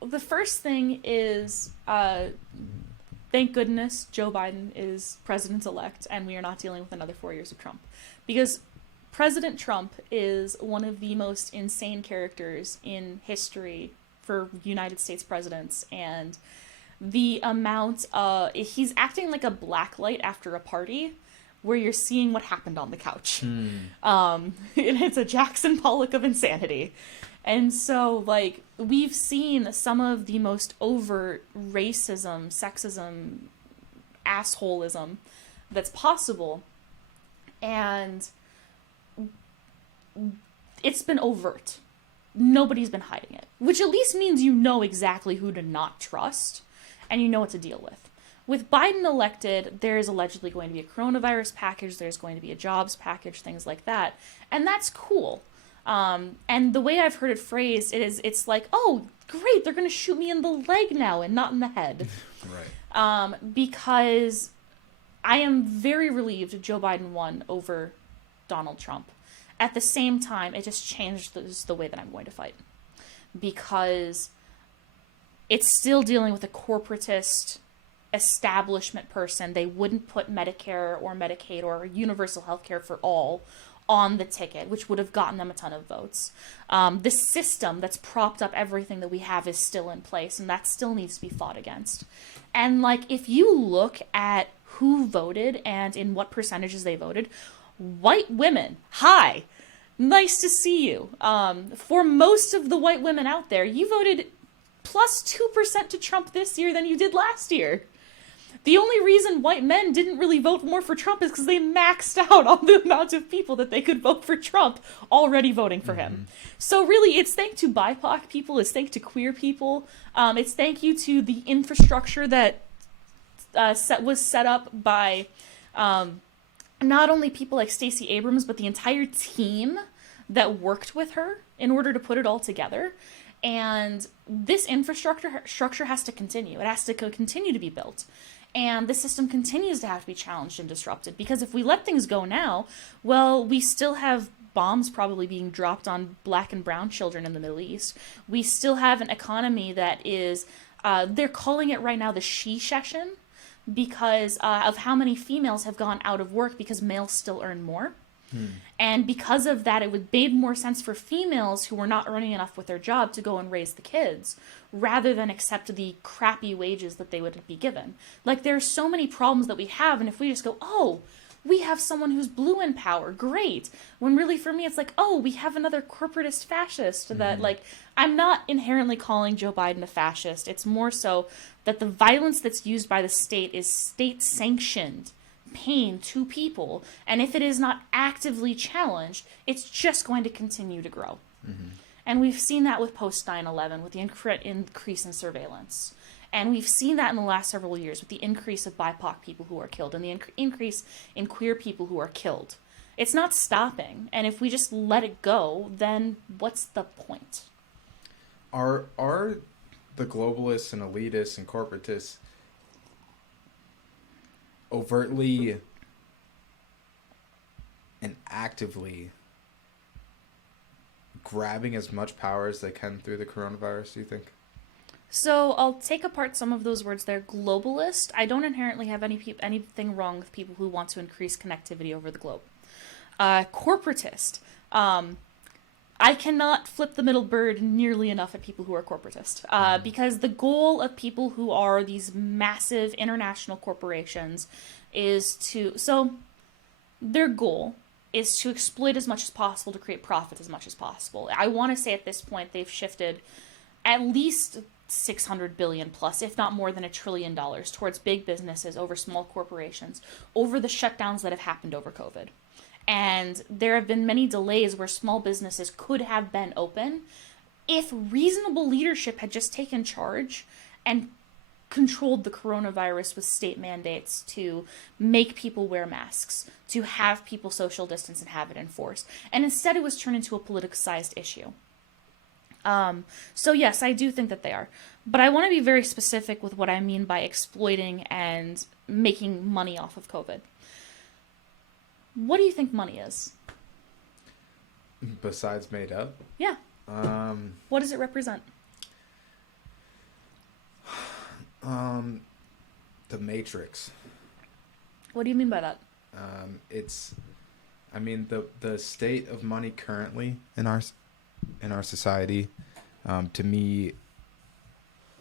the first thing is, thank goodness Joe Biden is president-elect and we are not dealing with another 4 years of Trump. Because President Trump is one of the most insane characters in history for United States presidents, and the amount he's acting like a blacklight after a party where you're seeing what happened on the couch. It's a Jackson Pollock of insanity. And so, like, we've seen some of the most overt racism, sexism, assholism that's possible, and it's been overt. Nobody's been hiding it, which at least means you know exactly who to not trust, and you know what to deal with. With Biden elected, there's allegedly going to be a coronavirus package, there's going to be a jobs package, things like that, and that's cool. And the way I've heard it phrased, it's like, oh, great, they're going to shoot me in the leg now and not in the head. Right. Because I am very relieved Joe Biden won over Donald Trump. At the same time, it just changed the way that I'm going to fight. Because it's still dealing with a corporatist establishment person. They wouldn't put Medicare or Medicaid or universal health care for all on the ticket, which would have gotten them a ton of votes. The system that's propped up everything that we have is still in place, and that still needs to be fought against. And, like, if you look at who voted and in what percentages they voted, white women, hi, nice to see you. For most of the white women out there, you voted plus 2% to Trump this year than you did last year. The only reason white men didn't really vote more for Trump is because they maxed out on the amount of people that they could vote for Trump already voting for him. So really, it's thanks to BIPOC people, it's thanks to queer people, it's thank you to the infrastructure that was set up by not only people like Stacey Abrams, but the entire team that worked with her in order to put it all together. And this infrastructure has to continue. It has to continue to be built. And the system continues to have to be challenged and disrupted. Because if we let things go now, well, we still have bombs probably being dropped on black and brown children in the Middle East. We still have an economy that is, they're calling it right now the she-cession, because of how many females have gone out of work because males still earn more. And because of that, it would made more sense for females who were not earning enough with their job to go and raise the kids, rather than accept the crappy wages that they would be given. Like, there's so many problems that we have, and if we just go, oh, we have someone who's blue in power, great. When really for me, it's like, oh, we have another corporatist fascist that, like, I'm not inherently calling Joe Biden a fascist. It's more so that the violence that's used by the state is state-sanctioned pain to people, and if it is not actively challenged, it's just going to continue to grow. And we've seen that with post 9/11, with the increase in surveillance, and we've seen that in the last several years with the increase of BIPOC people who are killed and the increase in queer people who are killed. It's not stopping, and if we just let it go, then what's the point? Are the globalists and elitists and corporatists overtly and actively grabbing as much power as they can through the coronavirus, do you think? So I'll take apart some of those words there. Globalist, I don't inherently have anything wrong with people who want to increase connectivity over the globe. Corporatist, I cannot flip the middle bird nearly enough at people who are corporatist, because the goal of people who are these massive international corporations is their goal is to exploit as much as possible to create profit as much as possible. I want to say at this point they've shifted at least 600 billion plus, if not more than $1 trillion, towards big businesses over small corporations, over the shutdowns that have happened over COVID. And there have been many delays where small businesses could have been open if reasonable leadership had just taken charge and controlled the coronavirus with state mandates to make people wear masks, to have people social distance and have it enforced. And instead it was turned into a politicized issue. So yes, I do think that they are. But I want to be very specific with what I mean by exploiting and making money off of COVID. What do you think money is? Besides made up? Yeah. What does it represent? The Matrix. What do you mean by that? The state of money currently in our society, to me,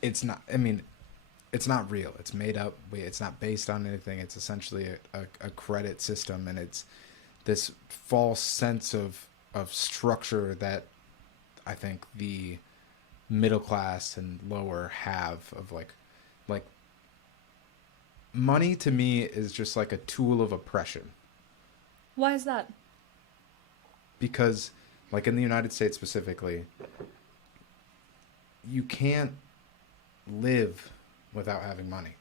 it's not real. It's made up. It's not based on anything. It's essentially a credit system, and it's this false sense of structure that I think the middle class and lower have of like money to me is just like a tool of oppression. Why is that? Because like in the United States specifically, you can't live without having money.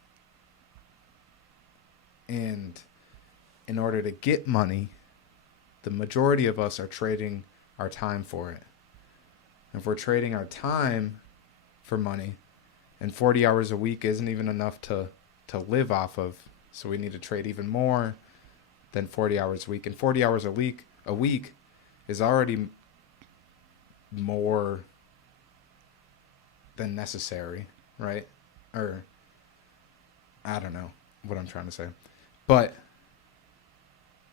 And in order to get money, the majority of us are trading our time for it. And if we're trading our time for money, and 40 hours a week isn't even enough to live off of, so we need to trade even more than 40 hours a week. And 40 hours a week is already more than necessary, right? Or I don't know what I'm trying to say. But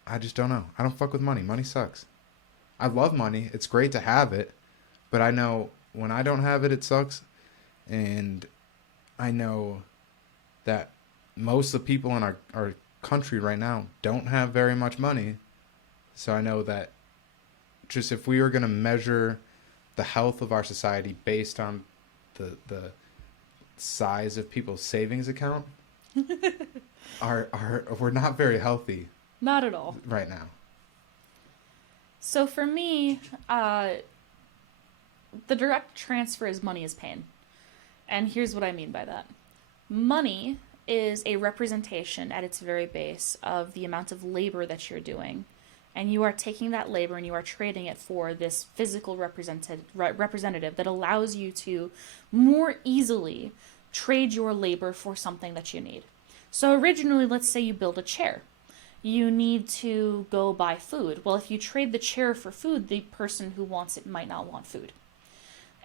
I just don't know. I don't fuck with money. Money sucks. I love money. It's great to have it. But I know when I don't have it, it sucks. And I know that most of the people in our country right now don't have very much money. So I know that just if we were going to measure the health of our society based on the size of people's savings account we're not very healthy Not at all. right now. So for me, the direct transfer is money is pain. And here's what I mean by that. Money is a representation at its very base of the amount of labor that you're doing. And you are taking that labor and you are trading it for this physical representative that allows you to more easily trade your labor for something that you need. So originally, let's say you build a chair. You need to go buy food. Well, if you trade the chair for food, the person who wants it might not want food.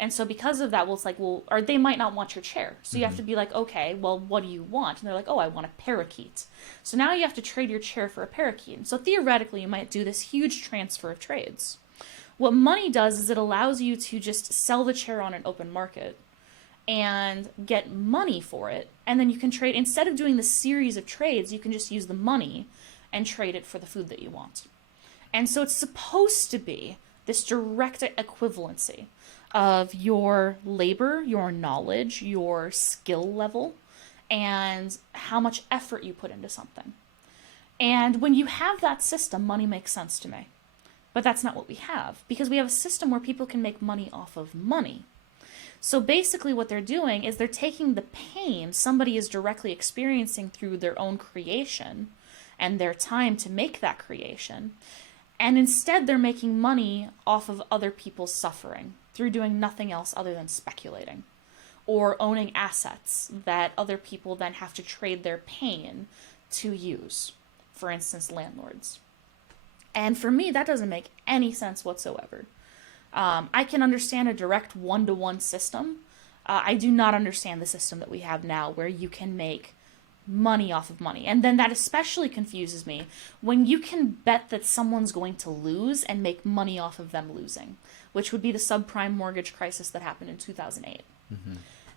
And so because of that, well, it's like, well, or they might not want your chair. So you have to be like, okay, well, what do you want? And they're like, oh, I want a parakeet. So now you have to trade your chair for a parakeet. And so theoretically, you might do this huge transfer of trades. What money does is it allows you to just sell the chair on an open market and get money for it. And then you can trade, instead of doing the series of trades, you can just use the money and trade it for the food that you want. And so it's supposed to be this direct equivalency of your labor, your knowledge, your skill level, and how much effort you put into something. And when you have that system, money makes sense to me. But that's not what we have, because we have a system where people can make money off of money. So basically what they're doing is they're taking the pain somebody is directly experiencing through their own creation and their time to make that creation, and instead they're making money off of other people's suffering through doing nothing else other than speculating or owning assets that other people then have to trade their pain to use. For instance, landlords. And for me, that doesn't make any sense whatsoever. I can understand a direct one-to-one system. I do not understand the system that we have now where you can make money off of money. And then that especially confuses me when you can bet that someone's going to lose and make money off of them losing, which would be the subprime mortgage crisis that happened in 2008,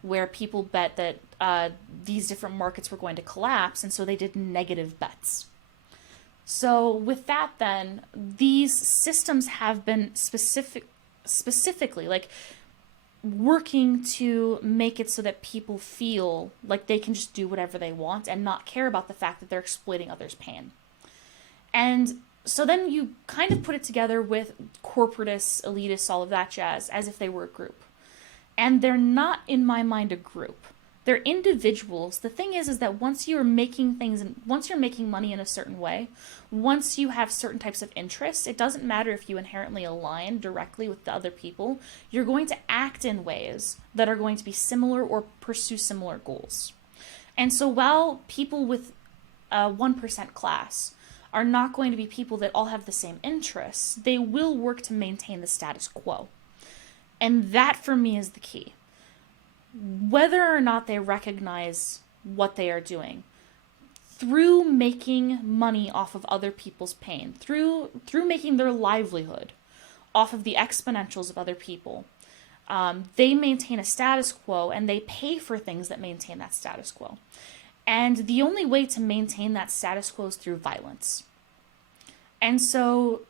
where people bet that these different markets were going to collapse, and so they did negative bets. So with that, then, these systems have been specifically like working to make it so that people feel like they can just do whatever they want and not care about the fact that they're exploiting others' pain. And so then you kind of put it together with corporatists, elitists, all of that jazz, as if they were a group. And they're not, in my mind, a group. They're individuals. The thing is that once you're making things, once you're making money in a certain way, once you have certain types of interests, it doesn't matter if you inherently align directly with the other people, you're going to act in ways that are going to be similar or pursue similar goals. And so while people with a 1% class are not going to be people that all have the same interests, they will work to maintain the status quo. And that, for me, is the key. Whether or not they recognize what they are doing, through making money off of other people's pain, through making their livelihood off of the exponentials of other people, they maintain a status quo, and they pay for things that maintain that status quo. And the only way to maintain that status quo is through violence. And so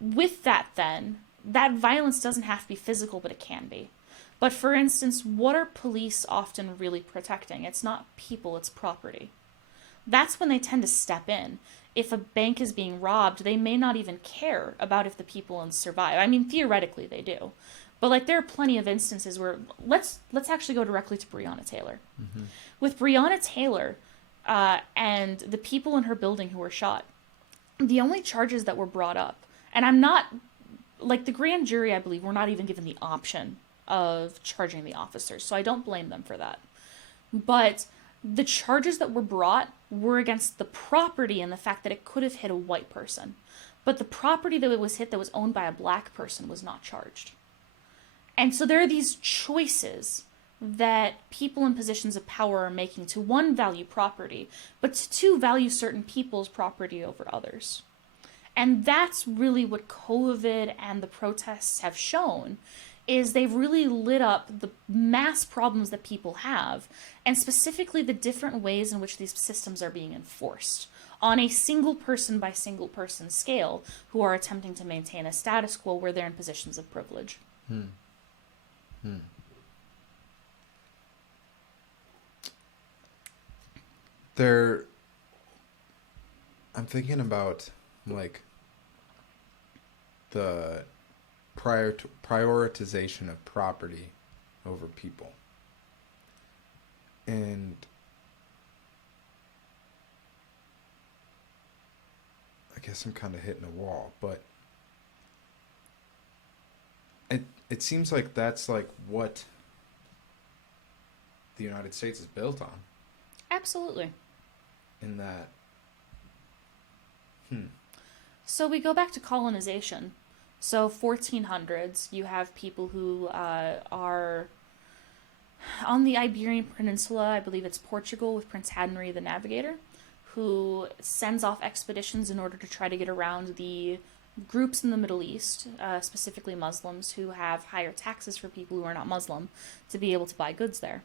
with that, then, that violence doesn't have to be physical, but it can be. But for instance, what are police often really protecting? It's not people, it's property. That's when they tend to step in. If a bank is being robbed, they may not even care about if the people survive. I mean, theoretically they do. But like, there are plenty of instances where, let's actually go directly to Brianna Taylor. Mm-hmm. With Brianna Taylor and the people in her building who were shot, the only charges that were brought up, and I'm not, like, the grand jury, I believe, were not even given the option of charging the officers, so I don't blame them for that. But the charges that were brought were against the property and the fact that it could have hit a white person. But the property that it was hit that was owned by a black person was not charged. And so there are these choices that people in positions of power are making to, one, value property, but to, two, value certain people's property over others. And that's really what COVID and the protests have shown, is they've really lit up the mass problems that people have, and specifically the different ways in which these systems are being enforced on a single person by single person scale, who are attempting to maintain a status quo where they're in positions of privilege. They're. I'm thinking about like the prioritization of property over people, and I guess I'm kind of hitting a wall, but it seems like that's like what the United States is built on. Absolutely. In that, So we go back to colonization. So 1400s, you have people who are on the Iberian Peninsula. I believe it's Portugal, with Prince Henry the Navigator, who sends off expeditions in order to try to get around the groups in the Middle East, specifically Muslims, who have higher taxes for people who are not Muslim to be able to buy goods there.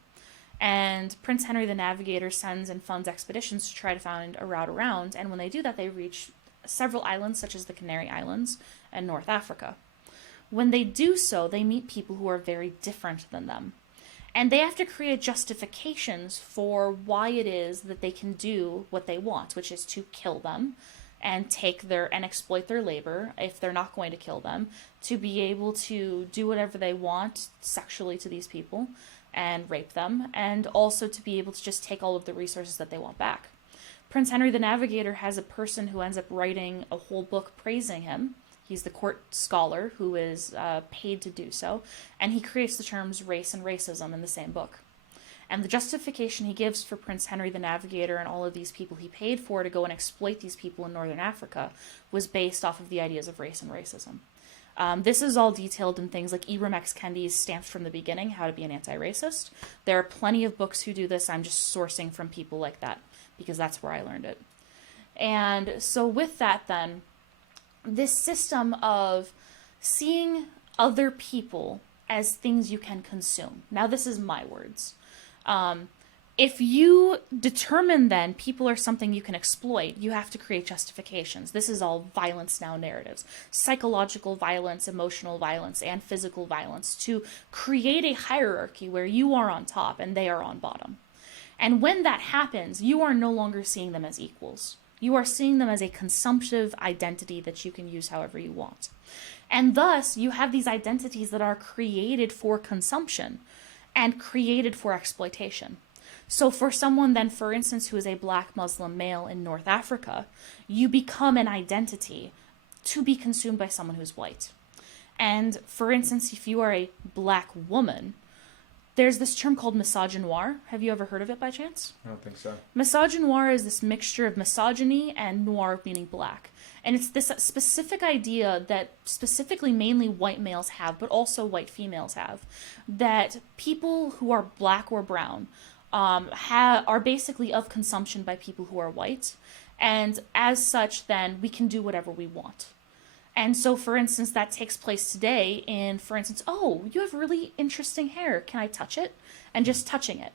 And Prince Henry the Navigator sends and funds expeditions to try to find a route around, and when they do that, they reach several islands, such as the Canary Islands and North Africa. When they do so, they meet people who are very different than them. And they have to create justifications for why it is that they can do what they want, which is to kill them and and exploit their labor if they're not going to kill them, to be able to do whatever they want sexually to these people and rape them, and also to be able to just take all of the resources that they want back. Prince Henry the Navigator has a person who ends up writing a whole book praising him. He's the court scholar who is paid to do so, and he creates the terms race and racism in the same book. And the justification he gives for Prince Henry the Navigator and all of these people he paid for to go and exploit these people in northern Africa was based off of the ideas of race and racism. This is all detailed in things like Ibram X. Kendi's Stamped from the Beginning, How to Be an Anti-Racist. There are plenty of books who do this. I'm just sourcing from people like that because that's where I learned it. And so with that then, this system of seeing other people as things you can consume. Now this is my words. If you determine then people are something you can exploit, you have to create justifications. This is all violence now narratives. Psychological violence, emotional violence, and physical violence to create a hierarchy where you are on top and they are on bottom. And when that happens, you are no longer seeing them as equals. You are seeing them as a consumptive identity that you can use however you want. And thus, you have these identities that are created for consumption and created for exploitation. So for someone then, for instance, who is a black Muslim male in North Africa, you become an identity to be consumed by someone who's white. And for instance, if you are a black woman, there's this term called misogynoir. Have you ever heard of it by chance? I don't think so. Misogynoir is this mixture of misogyny and noir, meaning black. And it's this specific idea that specifically mainly white males have, but also white females have, that people who are black or brown are basically of consumption by people who are white. And as such, then, we can do whatever we want. And so, for instance, that takes place today in, for instance, oh, you have really interesting hair. Can I touch it? And just touching it.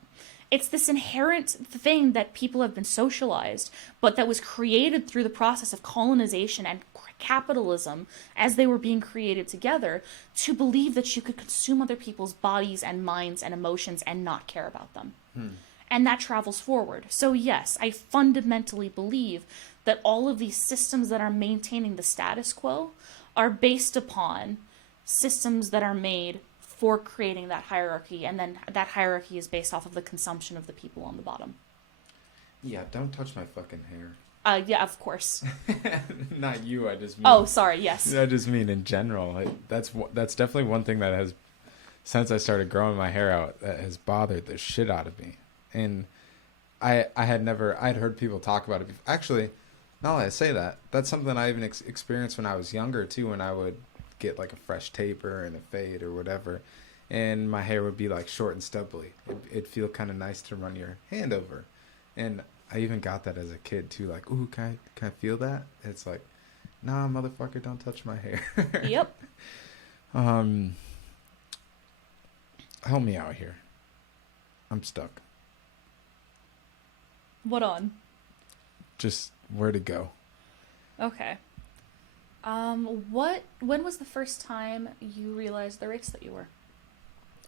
It's this inherent thing that people have been socialized, but that was created through the process of colonization and capitalism as they were being created together to believe that you could consume other people's bodies and minds and emotions and not care about them. And that travels forward. So yes, I fundamentally believe that all of these systems that are maintaining the status quo are based upon systems that are made for creating that hierarchy, and then that hierarchy is based off of the consumption of the people on the bottom. Yeah, don't touch my fucking hair. Yeah, of course. Not you, I just mean... Oh, sorry, yes. I just mean in general. That's definitely one thing that has, since I started growing my hair out, that has bothered the shit out of me. And I'd heard people talk about it before. Actually, now that I say that, that's something I even experienced when I was younger, too, when I would get like a fresh taper and a fade or whatever, and my hair would be like short and stubbly. It'd feel kind of nice to run your hand over. And I even got that as a kid, too, like, ooh, can I feel that? It's like, nah, motherfucker, don't touch my hair. Yep. Help me out here. I'm stuck. What on? Just where to go. Okay. When was the first time you realized the race that you were?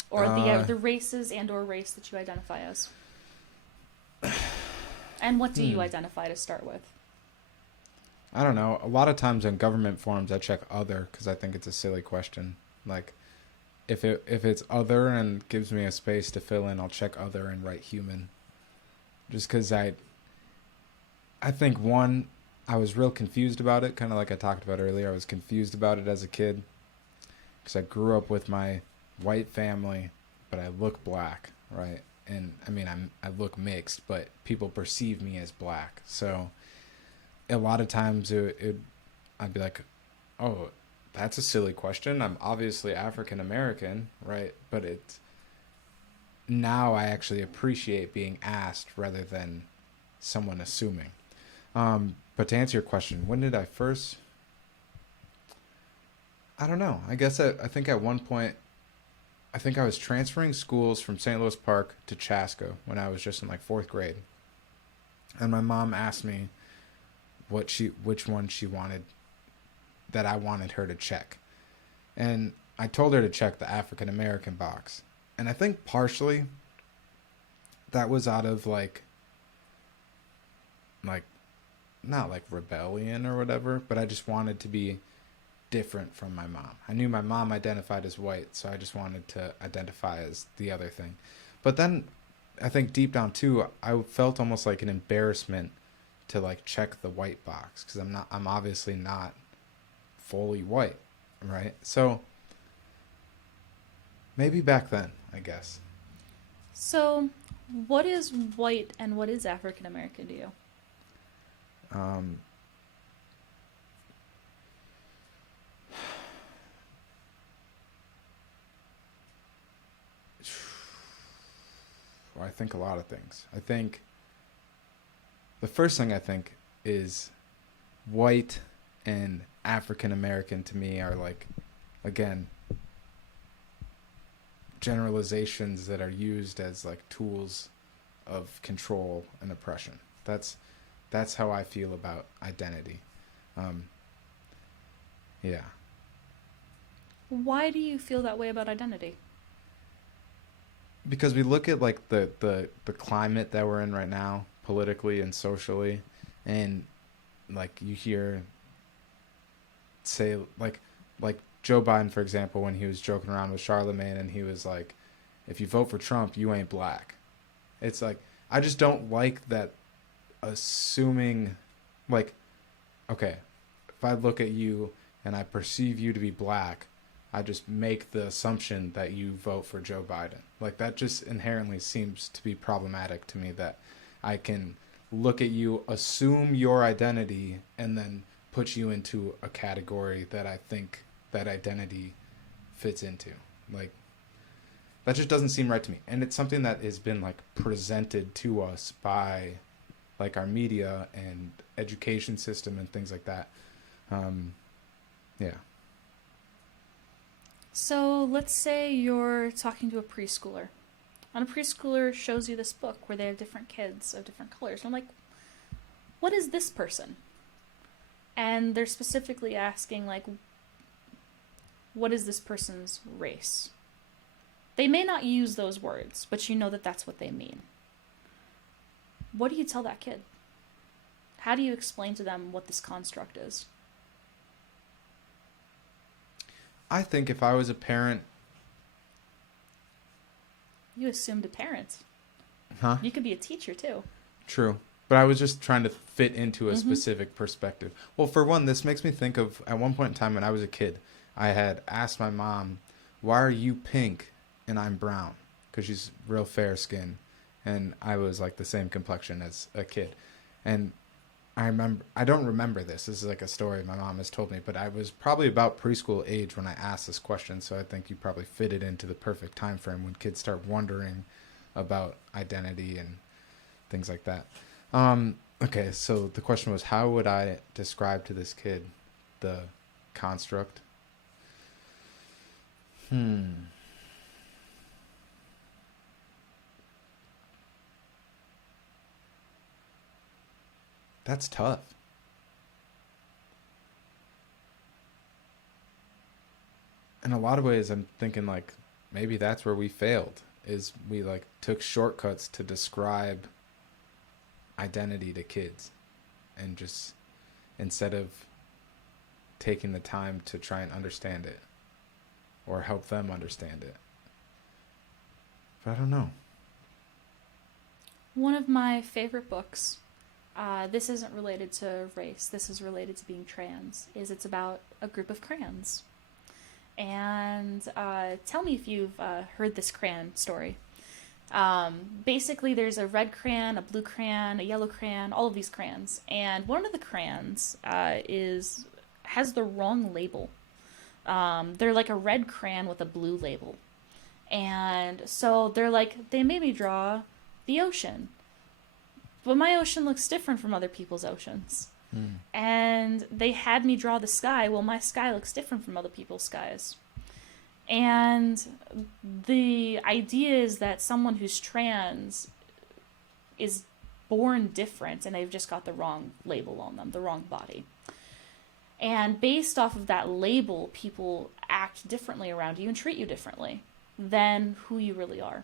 Or the races and or race that you identify as? And what do you identify to start with? I don't know. A lot of times in government forms, I check other because I think it's a silly question. Like, if it's other and gives me a space to fill in, I'll check other and write human. Just because I think, one, I was real confused about it, kind of like I talked about earlier. I was confused about it as a kid because I grew up with my white family, but I look black, right? And I mean, I look mixed, but people perceive me as black. So a lot of times I'd be like, oh, that's a silly question. I'm obviously African American, right? But now I actually appreciate being asked rather than someone assuming. But to answer your question, when did I first? I don't know. I guess I think at one point, I think I was transferring schools from St. Louis Park to Chaska when I was just in like 4th grade. And my mom asked me which one she wanted, that I wanted her to check. And I told her to check the African American box. And I think partially that was out of like not like rebellion or whatever, but I just wanted to be different from my mom. I knew my mom identified as white, so I just wanted to identify as the other thing. But then I think deep down too, I felt almost like an embarrassment to like check the white box because I'm obviously not fully white, right? So maybe back then, I guess. So, what is white and what is African American to you? Well, I think a lot of things. I think the first thing I think is white and African American to me are like, again, generalizations that are used as like tools of control and oppression. That's how I feel about identity. Yeah. Why do you feel that way about identity? Because we look at like the climate that we're in right now, politically and socially, and like you hear say like Joe Biden, for example, when he was joking around with Charlemagne and he was like, if you vote for Trump, you ain't black. It's like, I just don't like that assuming, like, okay, if I look at you and I perceive you to be black, I just make the assumption that you vote for Joe Biden. Like, that just inherently seems to be problematic to me, that I can look at you, assume your identity, and then put you into a category that I think that identity fits into. Like, that just doesn't seem right to me. And it's something that has been like presented to us by like our media and education system and things like that. Yeah. So let's say you're talking to a preschooler, and a preschooler shows you this book where they have different kids of different colors. And I'm like, what is this person? And they're specifically asking, like, what is this person's race? They may not use those words, but you know that that's what they mean. What do you tell that kid? How do you explain to them what this construct is? I think if I was a parent... You assumed a parent. Huh? You could be a teacher, too. True. But I was just trying to fit into a specific perspective. Well, for one, this makes me think of, at one point in time when I was a kid, I had asked my mom, why are you pink and I'm brown? Because she's real fair skin, and I was like the same complexion as a kid. And I don't remember this. This is like a story my mom has told me, but I was probably about preschool age when I asked this question, so I think you probably fit it into the perfect time frame when kids start wondering about identity and things like that. Okay, so the question was, how would I describe to this kid the construct? That's tough. In a lot of ways, I'm thinking like maybe that's where we failed, is we like took shortcuts to describe identity to kids, and just instead of taking the time to try and understand it or help them understand it. But I don't know. One of my favorite books, this isn't related to race, this is related to being trans, is it's about a group of crayons. And tell me if you've heard this crayon story. Basically, there's a red crayon, a blue crayon, a yellow crayon, all of these crayons. And one of the crayons has the wrong label. They're like a red crayon with a blue label. And so they made me draw the ocean. But my ocean looks different from other people's oceans. And they had me draw the sky. Well, my sky looks different from other people's skies. And the idea is that someone who's trans is born different, and they've just got the wrong label on them, the wrong body. And based off of that label, people act differently around you and treat you differently than who you really are.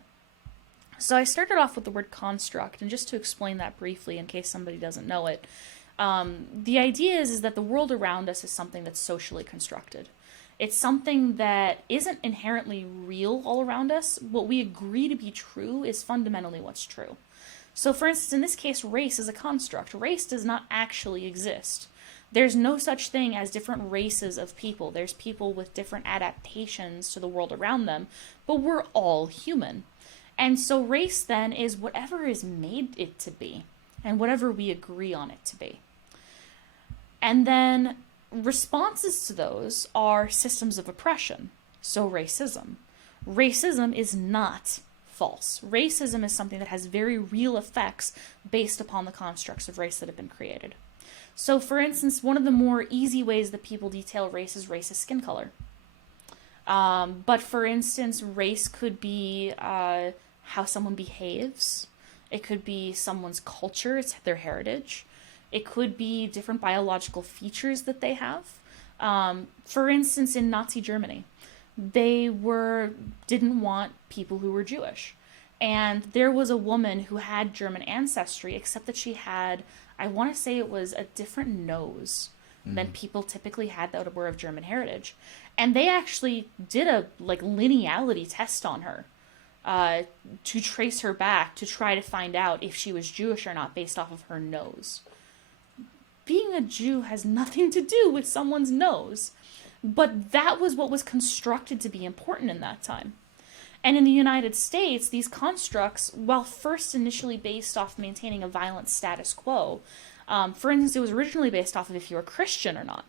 So I started off with the word construct, and just to explain that briefly in case somebody doesn't know it, the idea is that the world around us is something that's socially constructed. It's something that isn't inherently real all around us. What we agree to be true is fundamentally what's true. So for instance, in this case, race is a construct. Race does not actually exist. There's no such thing as different races of people. There's people with different adaptations to the world around them, but we're all human. And so race then is whatever is made it to be, and whatever we agree on it to be. And then responses to those are systems of oppression. So racism. Racism is not false. Racism is something that has very real effects based upon the constructs of race that have been created. So for instance, one of the more easy ways that people detail race is skin color. But for instance, race could be how someone behaves. It could be someone's culture, it's their heritage. It could be different biological features that they have. For instance, in Nazi Germany, they didn't want people who were Jewish. And there was a woman who had German ancestry, except that she had, I want to say it was a different nose than people typically had that were of German heritage. And they actually did a lineality test on her to trace her back to try to find out if she was Jewish or not based off of her nose. Being a Jew has nothing to do with someone's nose, but that was what was constructed to be important in that time. And in the United States, these constructs, while first initially based off maintaining a violent status quo, for instance, it was originally based off of if you were Christian or not.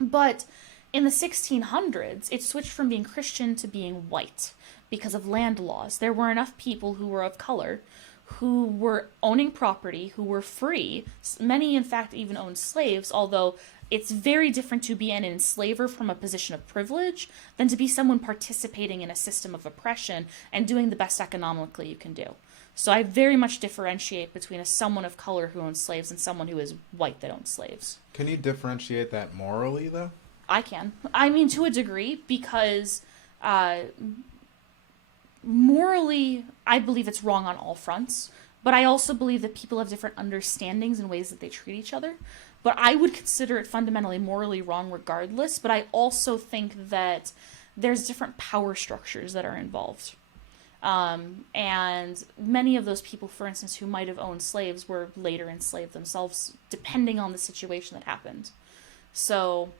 But in the 1600s, it switched from being Christian to being white because of land laws. There were enough people who were of color who were owning property, who were free. Many, in fact, even owned slaves, although it's very different to be an enslaver from a position of privilege than to be someone participating in a system of oppression and doing the best economically you can do. So I very much differentiate between someone of color who owns slaves and someone who is white that owns slaves. Can you differentiate that morally, though? I can. I mean, to a degree, because morally, I believe it's wrong on all fronts, but I also believe that people have different understandings and ways that they treat each other. But I would consider it fundamentally morally wrong regardless, but I also think that there's different power structures that are involved. And many of those people, for instance, who might have owned slaves were later enslaved themselves, depending on the situation that happened. So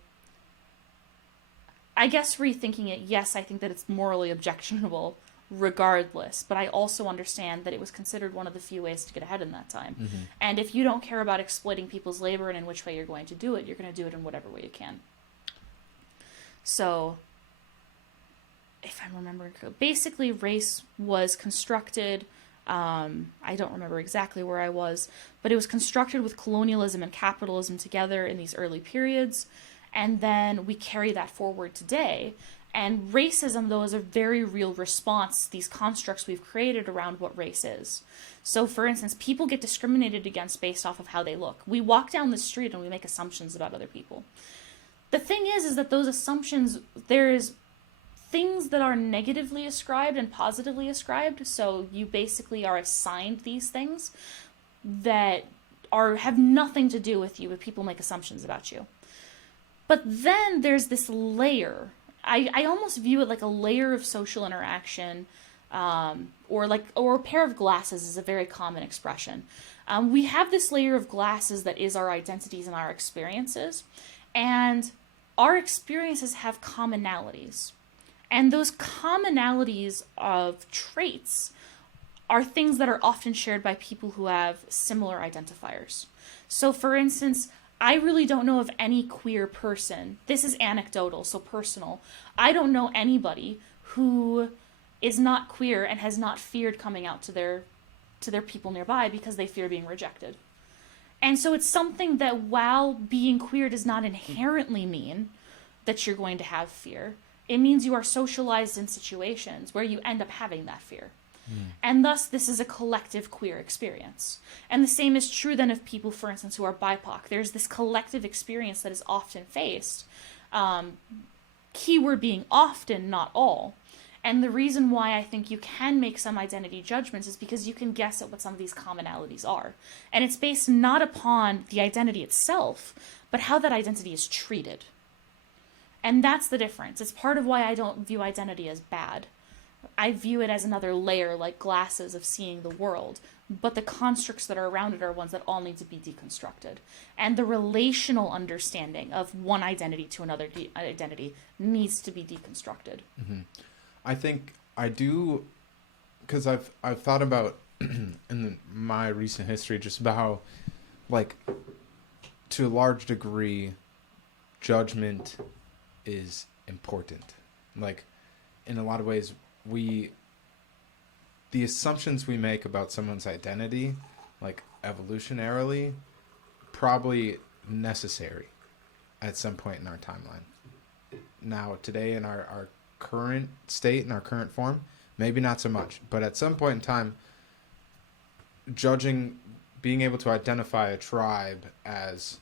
I guess rethinking it, yes, I think that it's morally objectionable regardless, but I also understand that it was considered one of the few ways to get ahead in that time. Mm-hmm. And if you don't care about exploiting people's labor and in which way you're going to do it, you're going to do it in whatever way you can. So, if I'm remembering correctly, basically race was constructed, I don't remember exactly where I was, but it was constructed with colonialism and capitalism together in these early periods, and then we carry that forward today. And racism, though, is a very real response to these constructs we've created around what race is. So, for instance, people get discriminated against based off of how they look. We walk down the street and we make assumptions about other people. The thing is that those assumptions, there's things that are negatively ascribed and positively ascribed, so you basically are assigned these things. that have nothing to do with you, but people make assumptions about you. But then there's this layer. I almost view it like a layer of social interaction, or a pair of glasses is a very common expression. We have this layer of glasses that is our identities and our experiences, and our experiences have commonalities. And those commonalities of traits are things that are often shared by people who have similar identifiers. So, for instance, I really don't know of any queer person. This is anecdotal, so personal. I don't know anybody who is not queer and has not feared coming out to their people nearby because they fear being rejected. And so it's something that, while being queer does not inherently mean that you're going to have fear, it means you are socialized in situations where you end up having that fear. And thus, this is a collective queer experience. And the same is true then of people, for instance, who are BIPOC. There's this collective experience that is often faced. Keyword being often, not all. And the reason why I think you can make some identity judgments is because you can guess at what some of these commonalities are. And it's based not upon the identity itself, but how that identity is treated. And that's the difference. It's part of why I don't view identity as bad. I view it as another layer, like glasses, of seeing the world. But the constructs that are around it are ones that all need to be deconstructed. And the relational understanding of one identity to another identity needs to be deconstructed. Mm-hmm. I think I do, because I've thought about in my recent history just about how, like, to a large degree, judgment is important. Like, in a lot of ways, the assumptions we make about someone's identity, like evolutionarily, probably necessary at some point in our timeline. Now, today in our current state, in our current form, maybe not so much, but at some point in time, being able to identify a tribe as,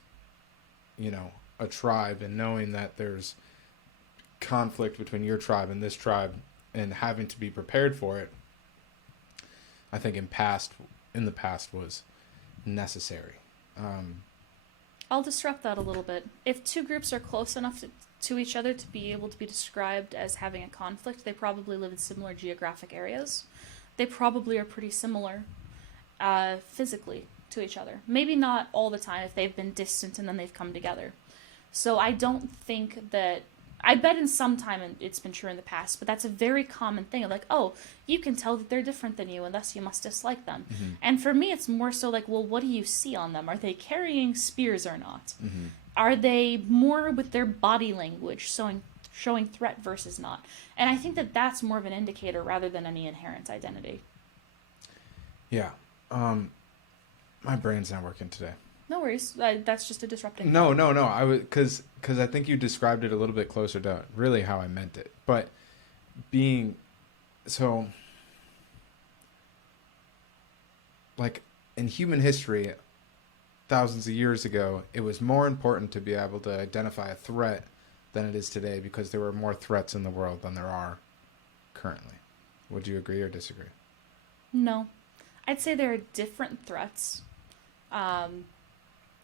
a tribe, and knowing that there's conflict between your tribe and this tribe, and having to be prepared for it, I think in the past was necessary. I'll disrupt that a little bit. If two groups are close enough to each other to be able to be described as having a conflict, they probably live in similar geographic areas. They probably are pretty similar physically to each other. Maybe not all the time if they've been distant and then they've come together. So I don't think that... I bet in some time it's been true in the past, but that's a very common thing of like, oh, you can tell that they're different than you and thus you must dislike them. Mm-hmm. And for me, it's more so like, well, what do you see on them? Are they carrying spears or not? Mm-hmm. Are they more with their body language showing threat versus not? And I think that that's more of an indicator rather than any inherent identity. Yeah. My brain's not working today. No worries. That's just a disrupting. No. I was because I think you described it a little bit closer to really how I meant it. But being so, like, in human history, thousands of years ago, it was more important to be able to identify a threat than it is today because there were more threats in the world than there are currently. Would you agree or disagree? No. I'd say there are different threats.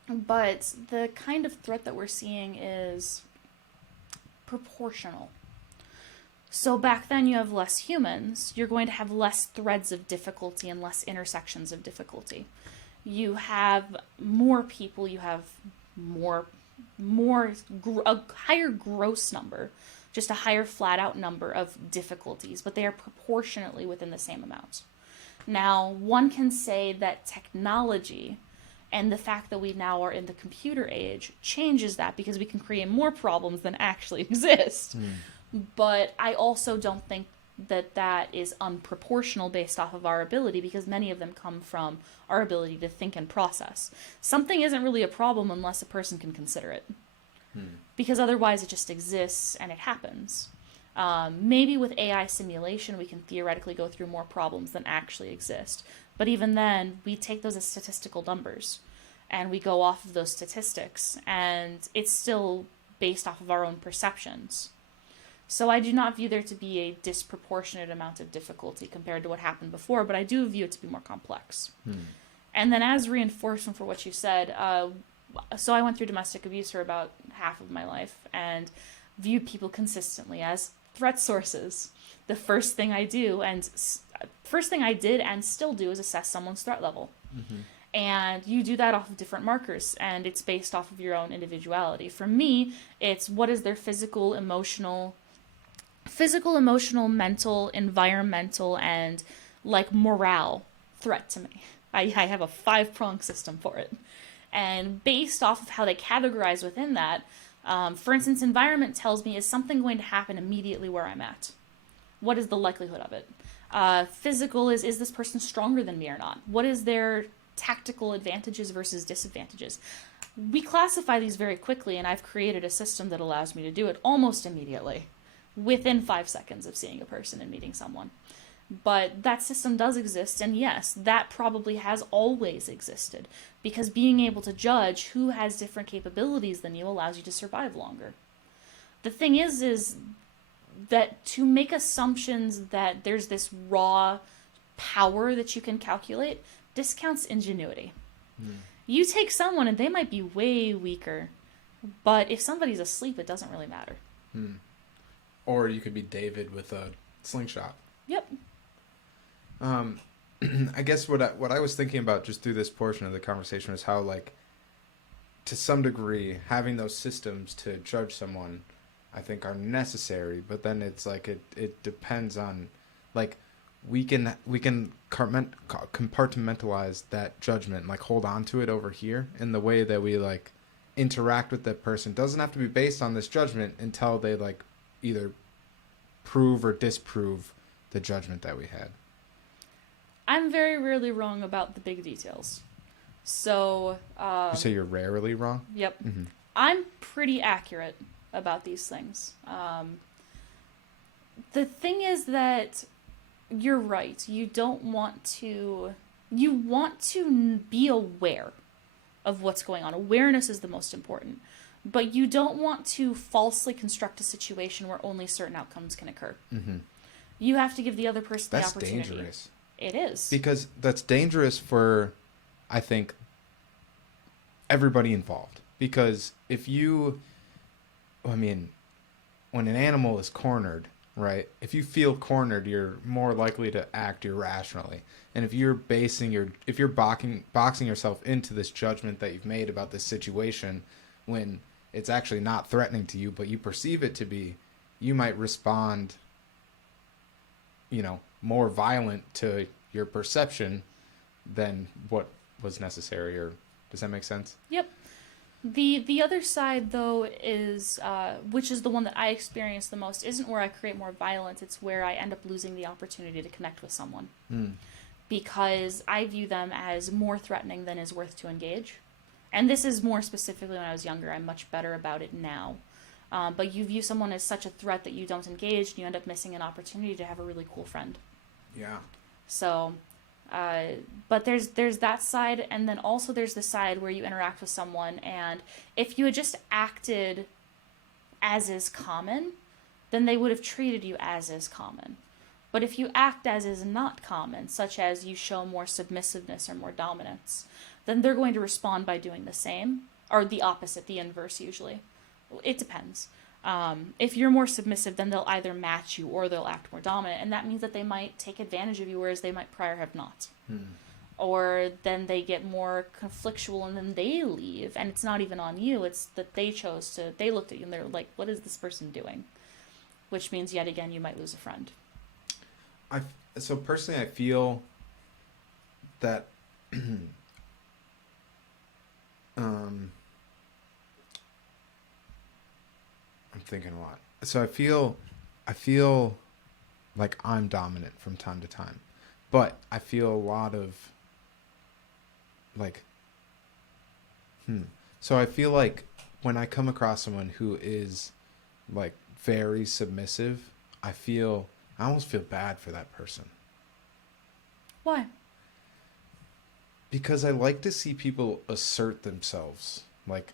But the kind of threat that we're seeing is proportional. So back then you have less humans, you're going to have less threads of difficulty and less intersections of difficulty. You have more people, you have a higher gross number, just a higher flat out number of difficulties, but they are proportionately within the same amount. Now, one can say that technology and the fact that we now are in the computer age changes that because we can create more problems than actually exist. But I also don't think that is unproportional based off of our ability because many of them come from our ability to think and process. Something isn't really a problem unless a person can consider it. Because otherwise it just exists and it happens. Maybe with AI simulation we can theoretically go through more problems than actually exist. But even then, we take those as statistical numbers, and we go off of those statistics, and it's still based off of our own perceptions. So I do not view there to be a disproportionate amount of difficulty compared to what happened before, but I do view it to be more complex. And then as reinforcement for what you said, so I went through domestic abuse for about half of my life and viewed people consistently as threat sources. The first thing I did and still do is assess someone's threat level. Mm-hmm. And you do that off of different markers, and it's based off of your own individuality. For me, it's what is their physical, emotional, mental, environmental, and like morale threat to me. I have a 5-prong system for it. And based off of how they categorize within that, for instance, environment tells me, is something going to happen immediately where I'm at? What is the likelihood of it? Physical is this person stronger than me or not? What is their tactical advantages versus disadvantages? We classify these very quickly, and I've created a system that allows me to do it almost immediately, within 5 seconds of seeing a person and meeting someone. But that system does exist, and yes, that probably has always existed, because being able to judge who has different capabilities than you allows you to survive longer. The thing is that to make assumptions that there's this raw power that you can calculate discounts ingenuity. You take someone and they might be way weaker, but if somebody's asleep, it doesn't really matter. Or you could be David with a slingshot. Yep. I guess what I was thinking about just through this portion of the conversation is how, like, to some degree, having those systems to judge someone, I think, are necessary. But then it's like it depends on, like, we can compartmentalize that judgment, like hold on to it over here, in the way that we like interact with that person doesn't have to be based on this judgment until they like either prove or disprove the judgment that we had. I'm very rarely wrong about the big details. So you say you're rarely wrong? Yep. Mm-hmm. I'm pretty accurate about these things. The thing is that you're right. You want to be aware of what's going on. Awareness is the most important. But you don't want to falsely construct a situation where only certain outcomes can occur. Mm-hmm. You have to give the other person the opportunity. That's dangerous. It is. Because that's dangerous for, I think, everybody involved. Because when an animal is cornered, right? If you feel cornered, you're more likely to act irrationally. And if you're boxing yourself into this judgment that you've made about this situation when it's actually not threatening to you, but you perceive it to be, you might respond, more violent to your perception than what was necessary. Or does that make sense? Yep. The other side, though, is, which is the one that I experience the most, isn't where I create more violence. It's where I end up losing the opportunity to connect with someone. Because I view them as more threatening than is worth to engage. And this is more specifically when I was younger. I'm much better about it now. But you view someone as such a threat that you don't engage, and you end up missing an opportunity to have a really cool friend. Yeah. So... but there's that side, and then also there's the side where you interact with someone, and if you had just acted as is common, then they would have treated you as is common. But if you act as is not common, such as you show more submissiveness or more dominance, then they're going to respond by doing the same, or the opposite, the inverse usually. It depends. If you're more submissive, then they'll either match you or they'll act more dominant, and that means that they might take advantage of you, whereas they might prior have not. Or then they get more conflictual and then they leave, and it's not even on you, it's that they looked at you and they're like, what is this person doing? Which means yet again you might lose a friend. So personally I feel that I'm thinking a lot. So I feel like I'm dominant from time to time, but I feel a lot of So I feel like when I come across someone who is like very submissive, I almost feel bad for that person. Why? Because I like to see people assert themselves, like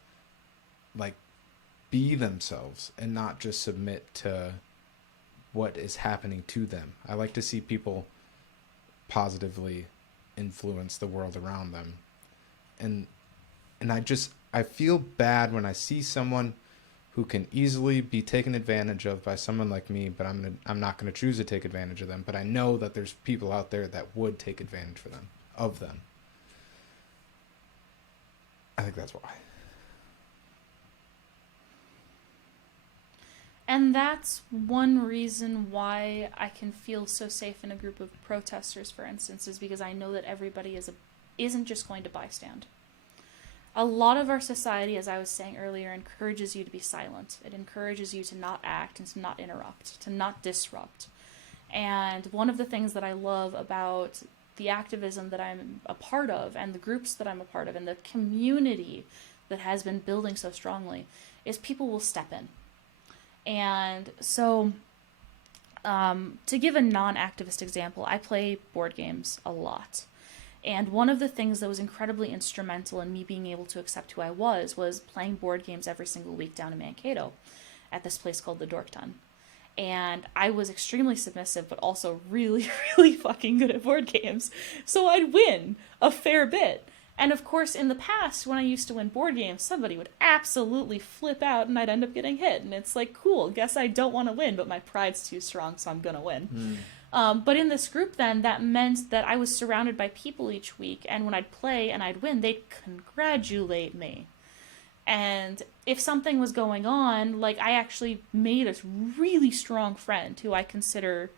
be themselves and not just submit to what is happening to them. I like to see people positively influence the world around them. And I feel bad when I see someone who can easily be taken advantage of by someone like me, but I'm not gonna choose to take advantage of them. But I know that there's people out there that would take advantage of them. I think that's why. And that's one reason why I can feel so safe in a group of protesters, for instance, is because I know that everybody isn't just going to bystand. A lot of our society, as I was saying earlier, encourages you to be silent. It encourages you to not act and to not interrupt, to not disrupt. And one of the things that I love about the activism that I'm a part of and the groups that I'm a part of and the community that has been building so strongly is people will step in. And so, to give a non-activist example, I play board games a lot. And one of the things that was incredibly instrumental in me being able to accept who I was playing board games every single week down in Mankato at this place called the Dorkton. And I was extremely submissive, but also really, really fucking good at board games. So I'd win a fair bit. And of course, in the past, when I used to win board games, somebody would absolutely flip out and I'd end up getting hit. And it's like, cool, guess I don't want to win, but my pride's too strong, so I'm going to win. But in this group then, that meant that I was surrounded by people each week, and when I'd play and I'd win, they'd congratulate me. And if something was going on, like, I actually made a really strong friend who I consider...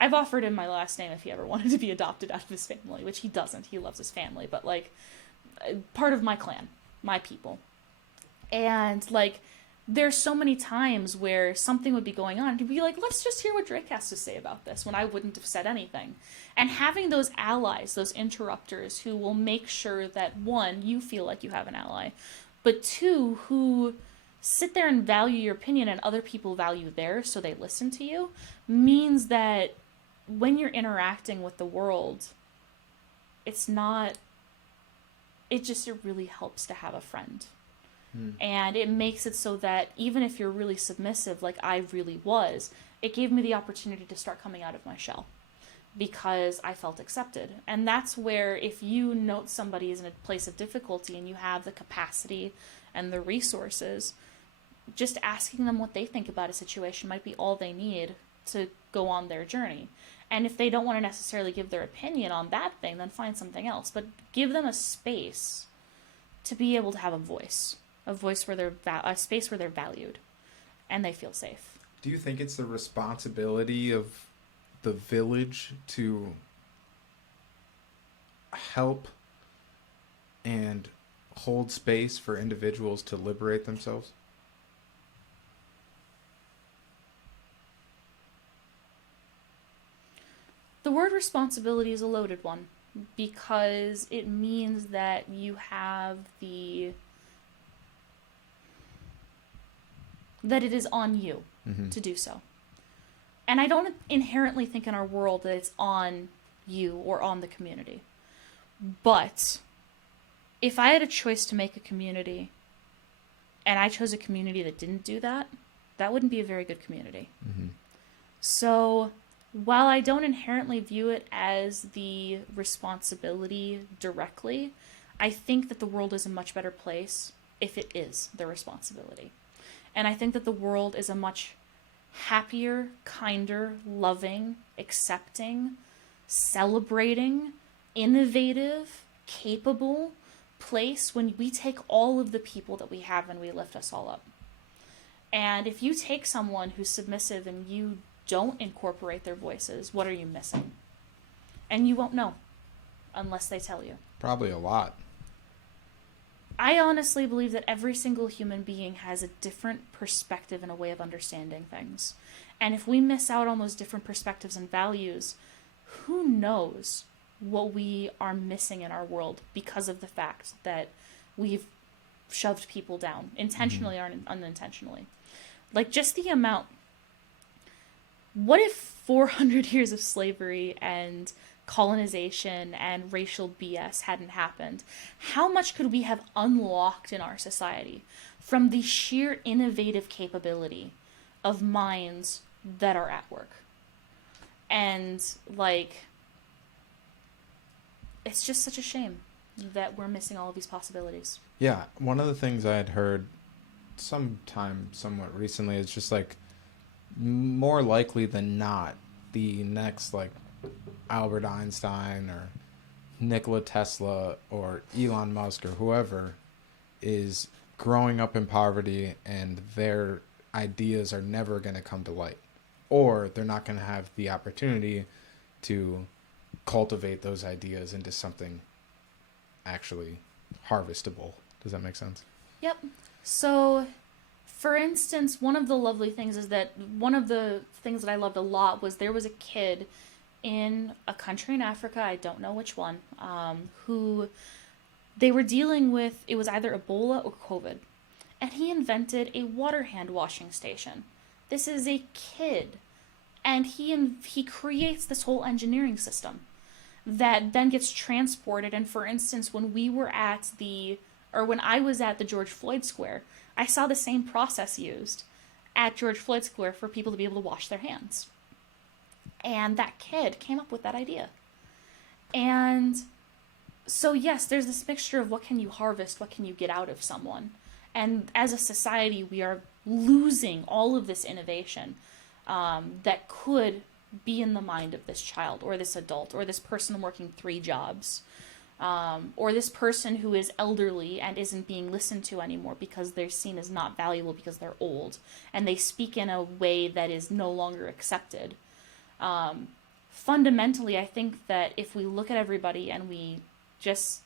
I've offered him my last name if he ever wanted to be adopted out of his family, which he doesn't. He loves his family, but, like, part of my clan, my people. And, like... There's so many times where something would be going on, and you'd be like, let's just hear what Drake has to say about this, when I wouldn't have said anything. And having those allies, those interrupters, who will make sure that, one, you feel like you have an ally, but two, who sit there and value your opinion and other people value theirs, so they listen to you, means that when you're interacting with the world, it really helps to have a friend. And it makes it so that even if you're really submissive, like I really was, it gave me the opportunity to start coming out of my shell because I felt accepted. And that's where, if you note somebody is in a place of difficulty and you have the capacity and the resources, just asking them what they think about a situation might be all they need to go on their journey. And if they don't want to necessarily give their opinion on that thing, then find something else. But give them a space to be able to have a voice where a space where they're valued and they feel safe. Do you think it's the responsibility of the village to help and hold space for individuals to liberate themselves? The word responsibility is a loaded one because it means that you have that it is on you to do so. And I don't inherently think in our world that it's on you or on the community. But if I had a choice to make a community and I chose a community that didn't do that, that wouldn't be a very good community. So while I don't inherently view it as the responsibility directly, I think that the world is a much better place if it is the responsibility. And I think that the world is a much happier, kinder, loving, accepting, celebrating, innovative, capable place when we take all of the people that we have and we lift us all up. And if you take someone who's submissive and you don't incorporate their voices, what are you missing? And you won't know unless they tell you. Probably a lot. I honestly believe that every single human being has a different perspective and a way of understanding things. And if we miss out on those different perspectives and values, who knows what we are missing in our world because of the fact that we've shoved people down, intentionally or unintentionally. Like, just the amount... What if 400 years of slavery and colonization and racial BS hadn't happened? How much could we have unlocked in our society from the sheer innovative capability of minds that are at work? And, like, it's just such a shame that we're missing all of these possibilities. Yeah, one of the things I had heard sometime somewhat recently is just like more likely than not the next like Albert Einstein or Nikola Tesla or Elon Musk or whoever is growing up in poverty and their ideas are never going to come to light, or they're not going to have the opportunity to cultivate those ideas into something actually harvestable. Does that make sense? Yep. So, for instance, one of the lovely things is that one of the things that I loved a lot was there was a kid in a country in Africa, I don't know which one, who they were dealing with, it was either Ebola or COVID. And he invented a water hand washing station. This is a kid. And he creates this whole engineering system that then gets transported. And for instance, when I was at the George Floyd Square, I saw the same process used at George Floyd Square for people to be able to wash their hands. And that kid came up with that idea. And so yes, there's this mixture of what can you harvest, what can you get out of someone. And as a society, we are losing all of this innovation that could be in the mind of this child or this adult or this person working 3 jobs. Or this person who is elderly and isn't being listened to anymore because they're seen as not valuable because they're old. And they speak in a way that is no longer accepted. Fundamentally, I think that if we look at everybody and we just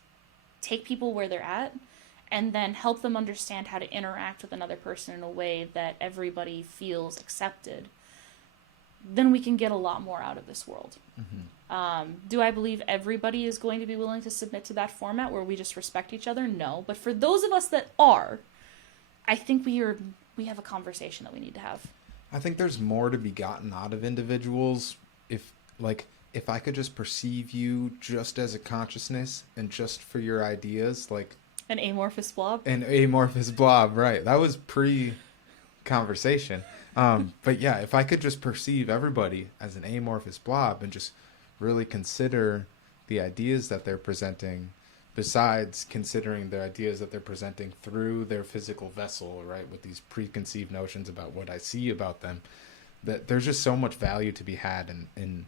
take people where they're at and then help them understand how to interact with another person in a way that everybody feels accepted, then we can get a lot more out of this world. Mm-hmm. Do I believe everybody is going to be willing to submit to that format where we just respect each other? No. But for those of us that are, I think we have a conversation that we need to have. I think there's more to be gotten out of individuals if I could just perceive you just as a consciousness and just for your ideas, like an amorphous blob. An amorphous blob, right? That was pre-conversation. But yeah, if I could just perceive everybody as an amorphous blob and just really consider the ideas that they're presenting, besides considering the ideas that they're presenting through their physical vessel, right, with these preconceived notions about what I see about them, that there's just so much value to be had in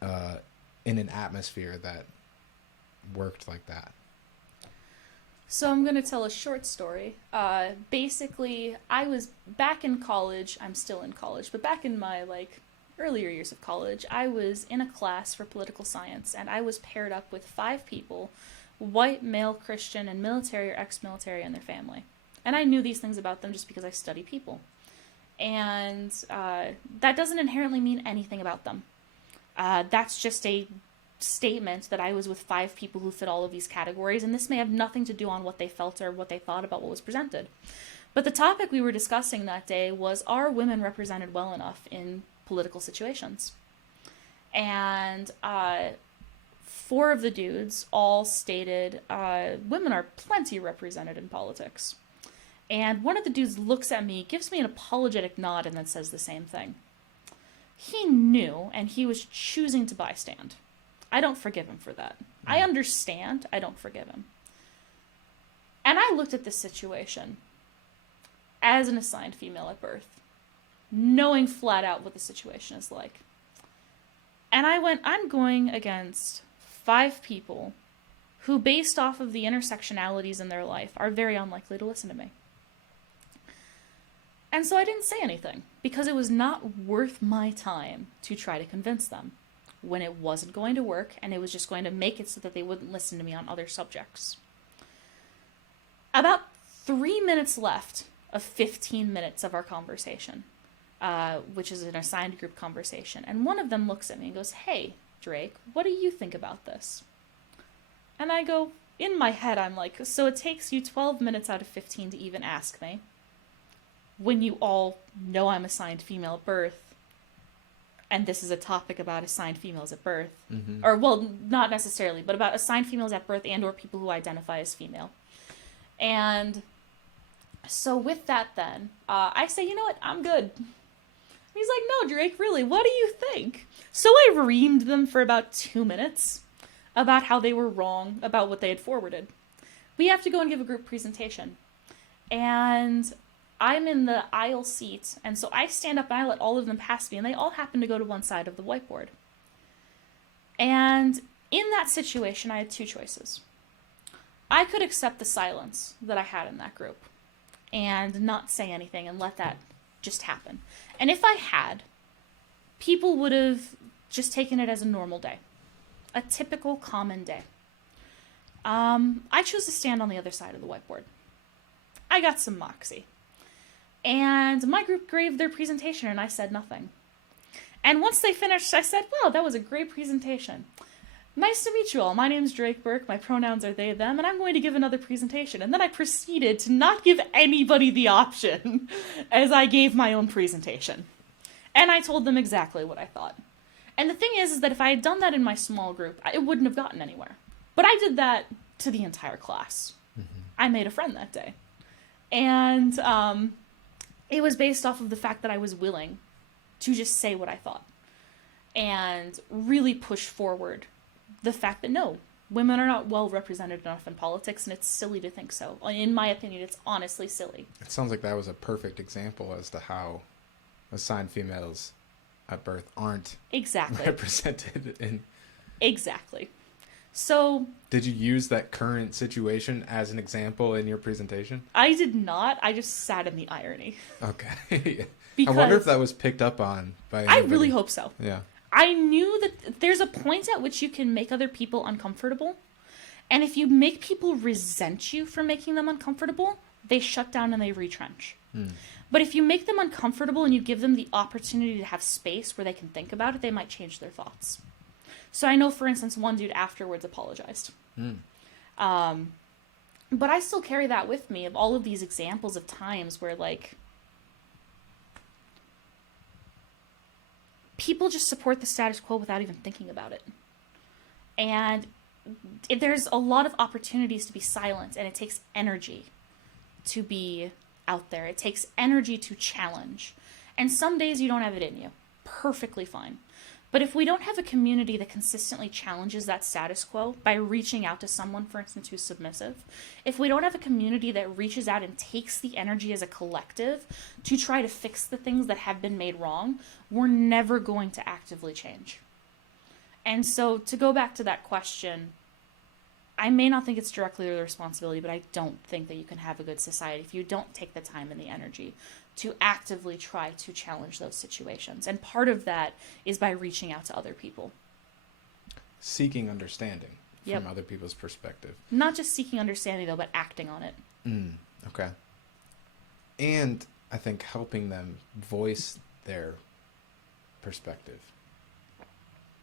an atmosphere that worked like that. So I'm going to tell a short story. Basically, I was back in college. I'm still in college, but back in my earlier years of college, I was in a class for political science, and I was paired up with 5 people, white, male, Christian, and military or ex-military and their family. And I knew these things about them just because I study people. And that doesn't inherently mean anything about them. That's just a statement that I was with 5 people who fit all of these categories, and this may have nothing to do on what they felt or what they thought about what was presented. But the topic we were discussing that day was, are women represented well enough in political situations? And 4 of the dudes all stated women are plenty represented in politics. And one of the dudes looks at me, gives me an apologetic nod, and then says the same thing. He knew, and he was choosing to bystand. I don't forgive him for that. I understand. I don't forgive him. And I looked at this situation as an assigned female at birth, knowing flat out what the situation is like. And I went, I'm going against 5 people who, based off of the intersectionalities in their life, are very unlikely to listen to me. And so I didn't say anything, because it was not worth my time to try to convince them when it wasn't going to work, and it was just going to make it so that they wouldn't listen to me on other subjects. About 3 minutes left of 15 minutes of our conversation, which is an assigned group conversation, and one of them looks at me and goes, "Hey, Drake, what do you think about this?" And I go, in my head, I'm like, so it takes you 12 minutes out of 15 to even ask me, when you all know I'm assigned female at birth, and this is a topic about assigned females at birth, or, well, not necessarily, but about assigned females at birth and or people who identify as female. And so with that then, I say, you know what, I'm good. He's like, no, Drake, really, what do you think? So I reamed them for about 2 minutes about how they were wrong about what they had forwarded. We have to go and give a group presentation. And I'm in the aisle seat, and so I stand up and I let all of them pass me, and they all happen to go to one side of the whiteboard. And in that situation, I had two choices. I could accept the silence that I had in that group and not say anything and let that just happen. And if I had, people would have just taken it as a normal day, a typical common day. I chose to stand on the other side of the whiteboard. I got some moxie. And my group gave their presentation and I said nothing. And once they finished, I said, wow, that was a great presentation. Nice to meet you all. My name's Drake Burke. My pronouns are they, them, and I'm going to give another presentation. And then I proceeded to not give anybody the option as I gave my own presentation. And I told them exactly what I thought. And the thing is that if I had done that in my small group, it wouldn't have gotten anywhere. But I did that to the entire class. Mm-hmm. I made a friend that day. And it was based off of the fact that I was willing to just say what I thought and really push forward the fact that no, women are not well represented enough in politics, and it's silly to think so. In my opinion, it's honestly silly. It sounds like that was a perfect example as to how assigned females at birth aren't represented in. Exactly. So did you use that current situation as an example in your presentation? I did not. I just sat in the irony. Okay. I wonder if that was picked up on by anybody. I really hope so. Yeah. I knew that there's a point at which you can make other people uncomfortable. And if you make people resent you for making them uncomfortable, they shut down and they retrench. But if you make them uncomfortable and you give them the opportunity to have space where they can think about it, they might change their thoughts. So I know, for instance, one dude afterwards apologized. But I still carry that with me of all of these examples of times where, like, people just support the status quo without even thinking about it. And there's a lot of opportunities to be silent, and it takes energy to be out there. It takes energy to challenge. And some days you don't have it in you. Perfectly fine. But if we don't have a community that consistently challenges that status quo by reaching out to someone, for instance, who's submissive, if we don't have a community that reaches out and takes the energy as a collective to try to fix the things that have been made wrong, we're never going to actively change. And so to go back to that question, I may not think it's directly their responsibility, but I don't think that you can have a good society if you don't take the time and the energy to actively try to challenge those situations. And part of that is by reaching out to other people. Seeking understanding from other people's perspective. Not just seeking understanding, though, but acting on it. Okay. And I think helping them voice their perspective.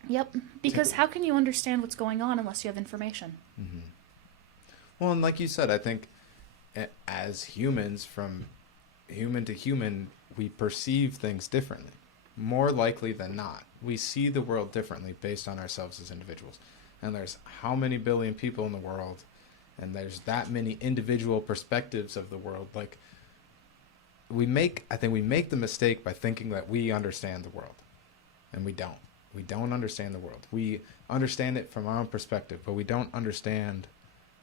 Yep. Because how can you understand what's going on unless you have information? Mm-hmm. Well, and like you said, I think as humans, from human to human, we perceive things differently. More likely than not, we see the world differently based on ourselves as individuals. And there's how many billion people in the world, and there's that many individual perspectives of the world. Like, I think we make the mistake by thinking that we understand the world, and we don't. We don't understand the world. We understand it from our own perspective, but we don't understand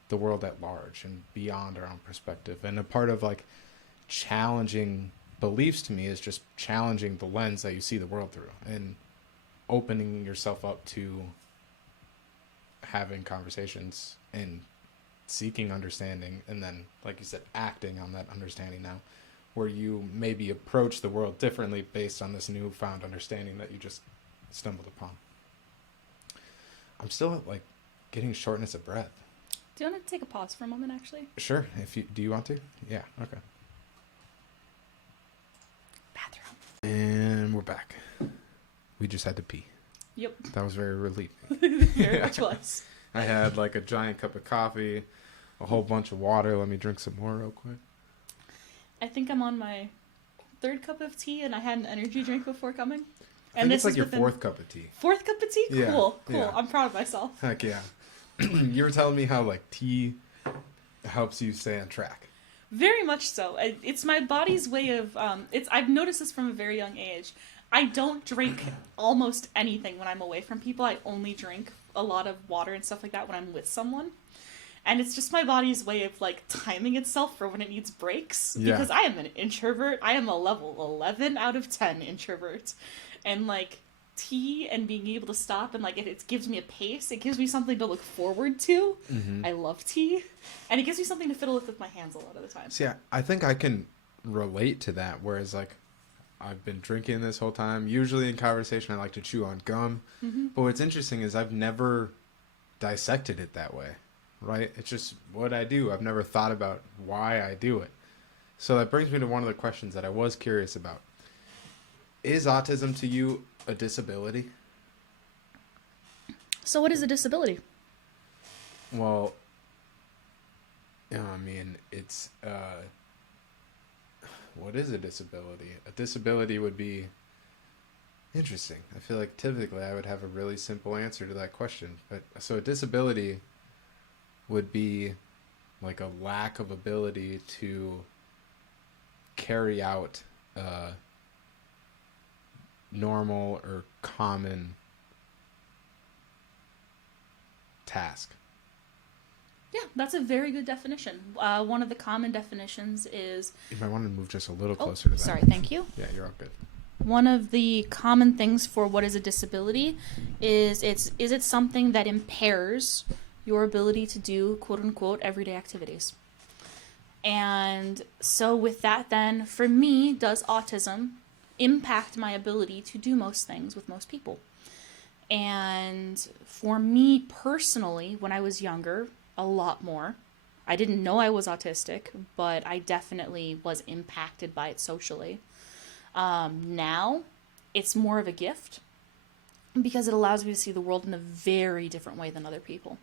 the world at large and beyond our own perspective. And a part of, like, challenging beliefs to me is just challenging the lens that you see the world through and opening yourself up to having conversations and seeking understanding, and then, like you said, acting on that understanding now, where you maybe approach the world differently based on this newfound understanding that you just stumbled upon. I'm still, like, getting shortness of breath. Do you want to take a pause for a moment, actually? Sure. Do you want to? Yeah. Okay. And we're back. We just had to pee. Yep. That was very relieving. Very much was. I had, like, a giant cup of coffee, a whole bunch of water. Let me drink some more real quick. I think I'm on my third cup of tea, and I had an energy drink before coming. And this is like your fourth cup of tea. Fourth cup of tea? Yeah, Cool. yeah. I'm proud of myself. Heck yeah. You were telling me how, like, tea helps you stay on track. Very much so. It's my body's way of, I've noticed this from a very young age. I don't drink almost anything when I'm away from people. I only drink a lot of water and stuff like that when I'm with someone. And it's just my body's way of, like, timing itself for when it needs breaks. Yeah. Because I am an introvert. I am a level 11 out of 10 introvert. And, like, tea and being able to stop and, like, it gives me a pace. It gives me something to look forward to. Mm-hmm. I love tea. And it gives me something to fiddle with my hands a lot of the time. See, I think I can relate to that. Whereas, like, I've been drinking this whole time. Usually in conversation, I like to chew on gum. Mm-hmm. But what's interesting is I've never dissected it that way. Right? It's just what I do. I've never thought about why I do it. So that brings me to one of the questions that I was curious about. Is autism to you a disability? So what is a disability? Well, I mean, it's, what is a disability? A disability would be interesting. I feel like typically I would have a really simple answer to that question. But so a disability would be like a lack of ability to carry out normal or common task. Yeah, that's a very good definition. One of the common definitions is... You might want to move just a little closer to that. Sorry, thank you. Yeah, you're all good. One of the common things for what is a disability is it something that impairs your ability to do, quote-unquote, everyday activities. And so with that then, for me, does autism impact my ability to do most things with most people? And for me personally, when I was younger, a lot more. I didn't know I was autistic, but I definitely was impacted by it socially. Now, it's more of a gift because it allows me to see the world in a very different way than other people.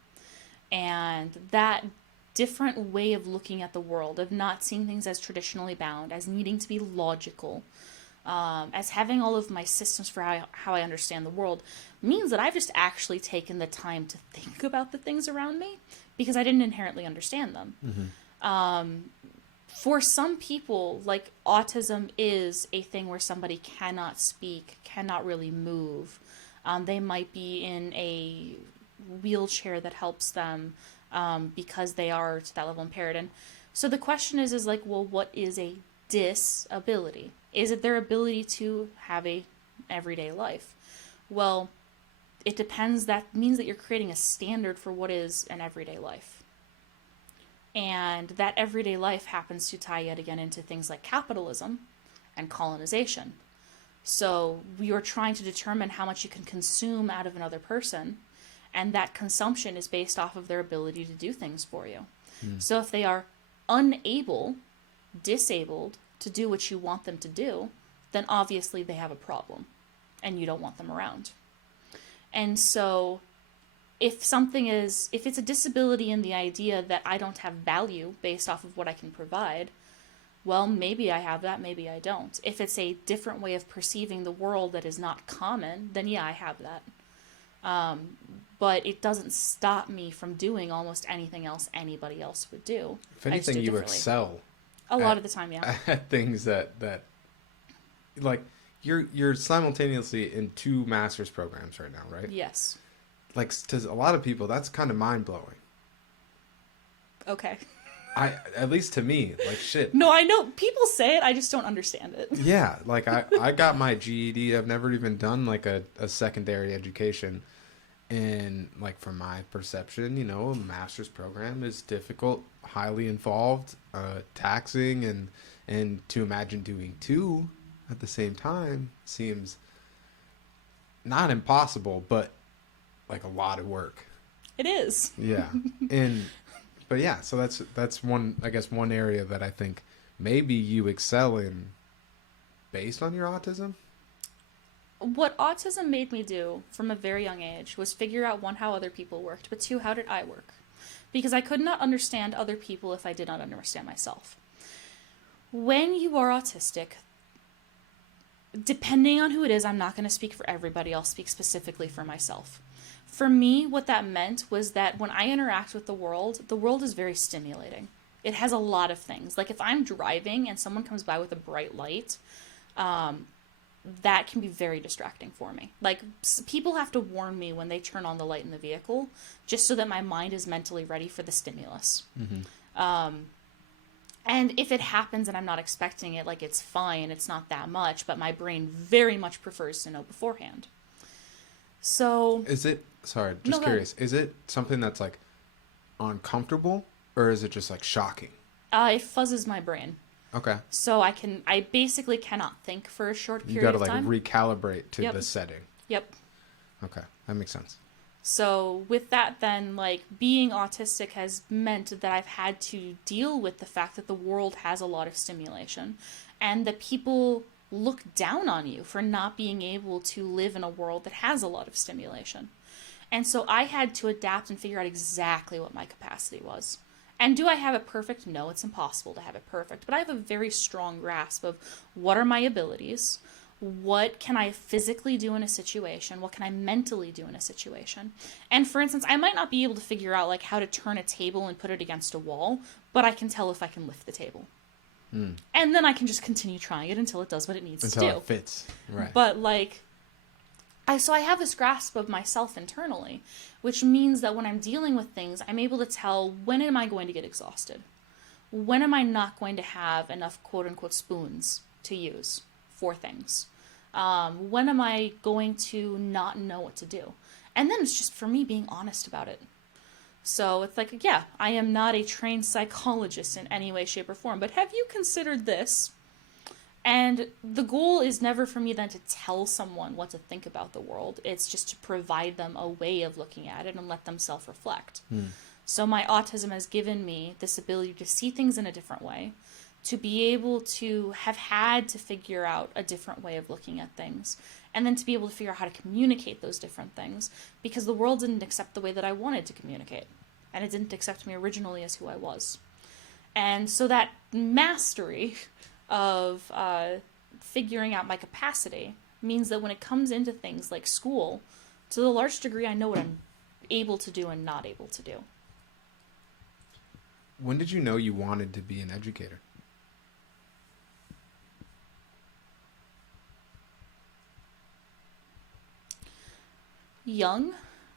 And that different way of looking at the world, of not seeing things as traditionally bound, as needing to be logical, as having all of my systems for how I understand the world, means that I've just actually taken the time to think about the things around me because I didn't inherently understand them. Mm-hmm. For some people, like, autism is a thing where somebody cannot speak, cannot really move. They might be in a wheelchair that helps them because they are to that level impaired. And so the question is like, well, what is a disability? Is it their ability to have a everyday life? Well, it depends. That means that you're creating a standard for what is an everyday life. And that everyday life happens to tie yet again into things like capitalism and colonization. So we are trying to determine how much you can consume out of another person, and that consumption is based off of their ability to do things for you. So if they are unable, disabled, to do what you want them to do, then obviously they have a problem, and you don't want them around. And so if it's a disability in the idea that I don't have value based off of what I can provide, well, maybe I have that, maybe I don't. If it's a different way of perceiving the world that is not common, then yeah, I have that. But it doesn't stop me from doing almost anything else anybody else would do. If anything, you excel. A lot of the time, yeah. At things that like, you're simultaneously in 2 master's programs right now, right? Yes. Like, to a lot of people, that's kind of mind-blowing. Okay. At least to me, like, shit. No, I know people say it, I just don't understand it. Yeah, like, I got my GED. I've never even done, like, a secondary education. And, like, from my perception, you know, a master's program is difficult, highly involved, taxing, and to imagine doing 2 at the same time seems not impossible, but like a lot of work. It is. Yeah. But yeah, so that's one, I guess, one area that I think maybe you excel in based on your autism. What autism made me do from a very young age was figure out, 1, how other people worked, but 2, how did I work? Because I could not understand other people if I did not understand myself. When you are autistic, depending on who it is, I'm not going to speak for everybody, I'll speak specifically for myself. For me, what that meant was that when I interact with the world is very stimulating. It has a lot of things. Like, if I'm driving and someone comes by with a bright light, that can be very distracting for me. Like, people have to warn me when they turn on the light in the vehicle, just so that my mind is mentally ready for the stimulus. And if it happens and I'm not expecting it, like, it's fine, it's not that much, but my brain very much prefers to know beforehand. So... Is it, sorry, just curious, is it something that's, like, uncomfortable, or is it just, like, shocking? It fuzzes my brain. Okay. So I basically cannot think for a short period of time. You gotta, like, recalibrate to the setting. Yep. Okay, that makes sense. So with that, then, like, being autistic has meant that I've had to deal with the fact that the world has a lot of stimulation, and that people look down on you for not being able to live in a world that has a lot of stimulation. And so I had to adapt and figure out exactly what my capacity was. And do I have it perfect? No, it's impossible to have it perfect. But I have a very strong grasp of what are my abilities, what can I physically do in a situation, what can I mentally do in a situation. And for instance, I might not be able to figure out, like, how to turn a table and put it against a wall, but I can tell if I can lift the table. And then I can just continue trying it until it does what it needs to do. Until it fits, right. But, like... So I have this grasp of myself internally, which means that when I'm dealing with things, I'm able to tell, when am I going to get exhausted? When am I not going to have enough quote-unquote spoons to use for things? When am I going to not know what to do? And then it's just for me being honest about it. So it's like, yeah, I am not a trained psychologist in any way, shape, or form, but have you considered this? And the goal is never for me then to tell someone what to think about the world. It's just to provide them a way of looking at it and let them self-reflect. So my autism has given me this ability to see things in a different way, to be able to have had to figure out a different way of looking at things, and then to be able to figure out how to communicate those different things, because the world didn't accept the way that I wanted to communicate, and it didn't accept me originally as who I was. And so that mastery of figuring out my capacity means that when it comes into things like school, to the large degree, I know what I'm able to do and not able to do. When did you know you wanted to be an educator? Young.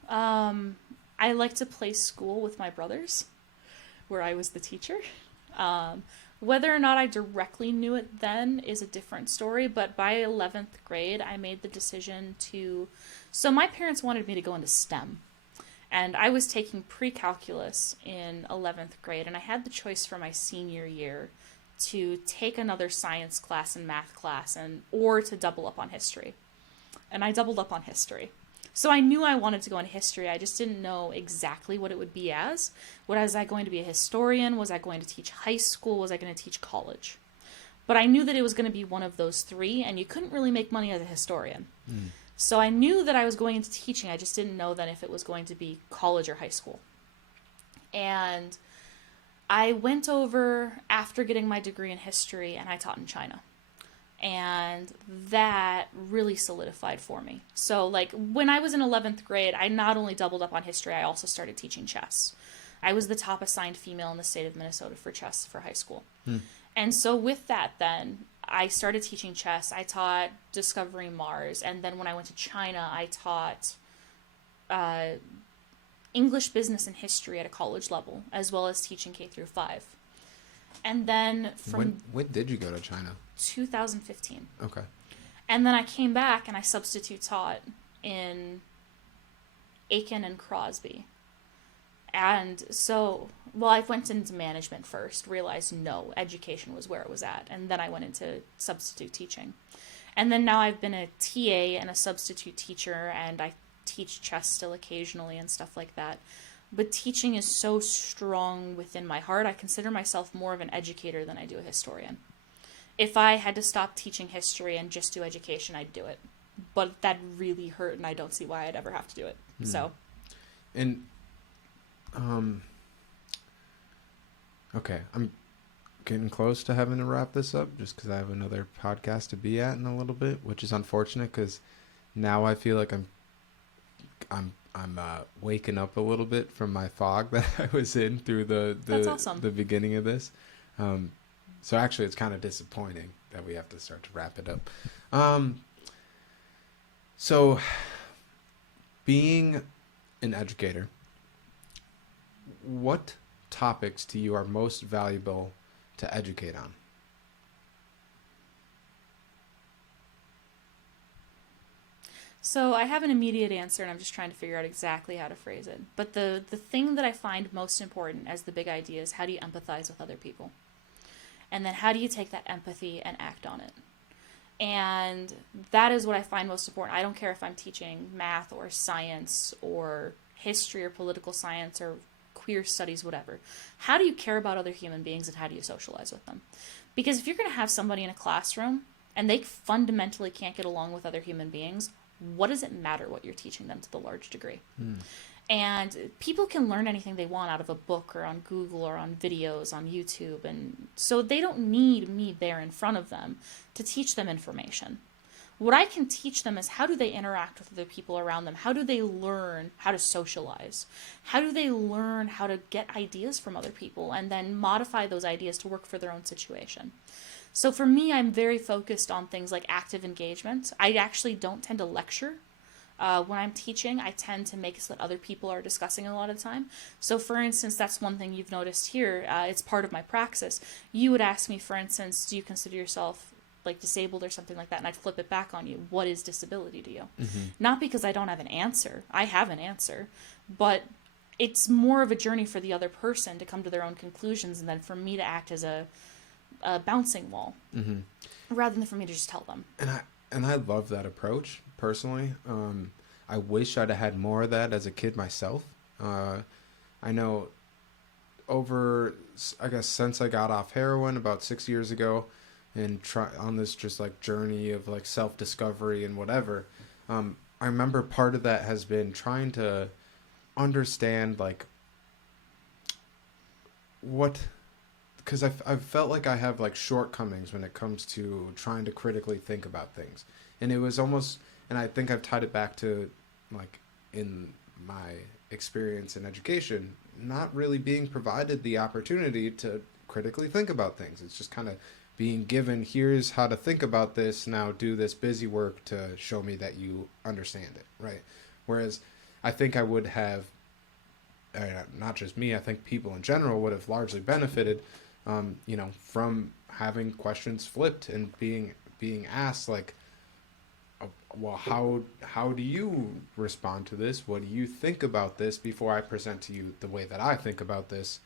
I like to play school with my brothers, where I was the teacher. Whether or not I directly knew it then is a different story, but by 11th grade, I made the decision to... So my parents wanted me to go into STEM, and I was taking pre-calculus in 11th grade, and I had the choice for my senior year to take another science class and math class, or to double up on history. And I doubled up on history. So I knew I wanted to go into history, I just didn't know exactly what it would be as. Was I going to be a historian? Was I going to teach high school? Was I going to teach college? But I knew that it was going to be one of those three, and you couldn't really make money as a historian. So I knew that I was going into teaching, I just didn't know then if it was going to be college or high school. And I went over after getting my degree in history, and I taught in China. And that really solidified for me. So, like, when I was in 11th grade, I not only doubled up on history, I also started teaching chess. I was the top assigned female in the state of Minnesota for chess for high school. And so with that, then, I started teaching chess. I taught Discovering Mars. And then when I went to China, I taught English, business, and history at a college level, as well as teaching K through 5. And then from... When did you go to China? 2015. Okay. And then I came back and I substitute taught in Aiken and Crosby. And so, well, I went into management first, realized no, education was where it was at. And then I went into substitute teaching. And then now I've been a TA and a substitute teacher, and I teach chess still occasionally and stuff like that. But teaching is so strong within my heart, I consider myself more of an educator than I do a historian. If I had to stop teaching history and just do education, I'd do it. But that really hurt, and I don't see why I'd ever have to do it. So. And, okay, I'm getting close to having to wrap this up just because I have another podcast to be at in a little bit, which is unfortunate because now I feel like I'm waking up a little bit from my fog that I was in through That's awesome. the beginning of this. So actually, it's kind of disappointing that we have to start to wrap it up. So, being an educator, what topics to you are most valuable to educate on? So I have an immediate answer, and I'm just trying to figure out exactly how to phrase it. But the thing that I find most important as the big idea is, how do you empathize with other people? And then how do you take that empathy and act on it? And that is what I find most important. I don't care if I'm teaching math or science or history or political science or queer studies, whatever. How do you care about other human beings, and how do you socialize with them? Because if you're going to have somebody in a classroom and they fundamentally can't get along with other human beings, what does it matter what you're teaching them to the large degree? And people can learn anything they want out of a book or on Google or on videos on YouTube. And so they don't need me there in front of them to teach them information. What I can teach them is, how do they interact with the people around them? How do they learn how to socialize? How do they learn how to get ideas from other people and then modify those ideas to work for their own situation? So for me, I'm very focused on things like active engagement. I actually don't tend to lecture. When I'm teaching, I tend to make it so that other people are discussing a lot of the time. So for instance, that's one thing you've noticed here. It's part of my praxis. You would ask me, for instance, do you consider yourself like disabled or something like that? And I'd flip it back on you. What is disability to you? Not because I don't have an answer. I have an answer. But it's more of a journey for the other person to come to their own conclusions, and then for me to act as a bouncing wall, rather than for me to just tell them. And I love that approach personally. I wish I'd have had more of that as a kid myself. I know I guess since I got off heroin about 6 years ago, and on this just like journey of like self-discovery and whatever, I remember part of that has been trying to understand like because I've felt like I have like shortcomings when it comes to trying to critically think about things. And it was almost, and I think I've tied it back to like in my experience in education, not really being provided the opportunity to critically think about things. It's just kind of being given, here's how to think about this, now do this busy work to show me that you understand it, right? Whereas I think I would have, not just me, I think people in general would have largely benefited from having questions flipped and being asked like, well, how do you respond to this? What do you think about this before I present to you the way that I think about this?